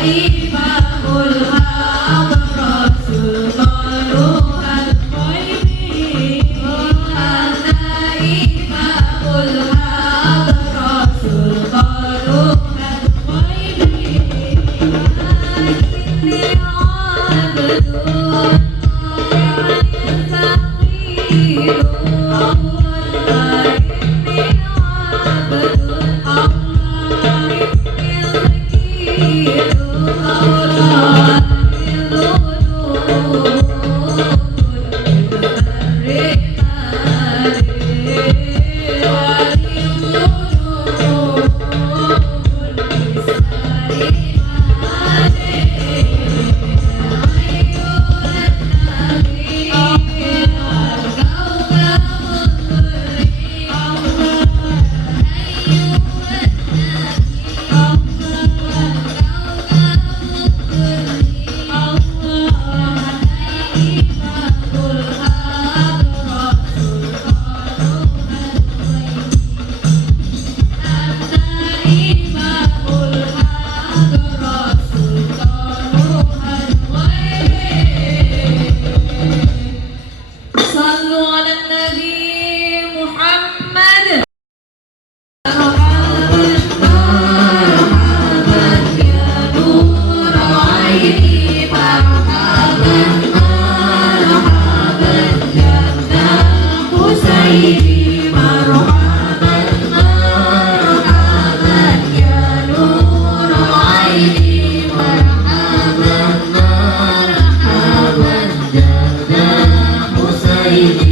Imamul haq rasulul ghaibi. Imamul Allah عليه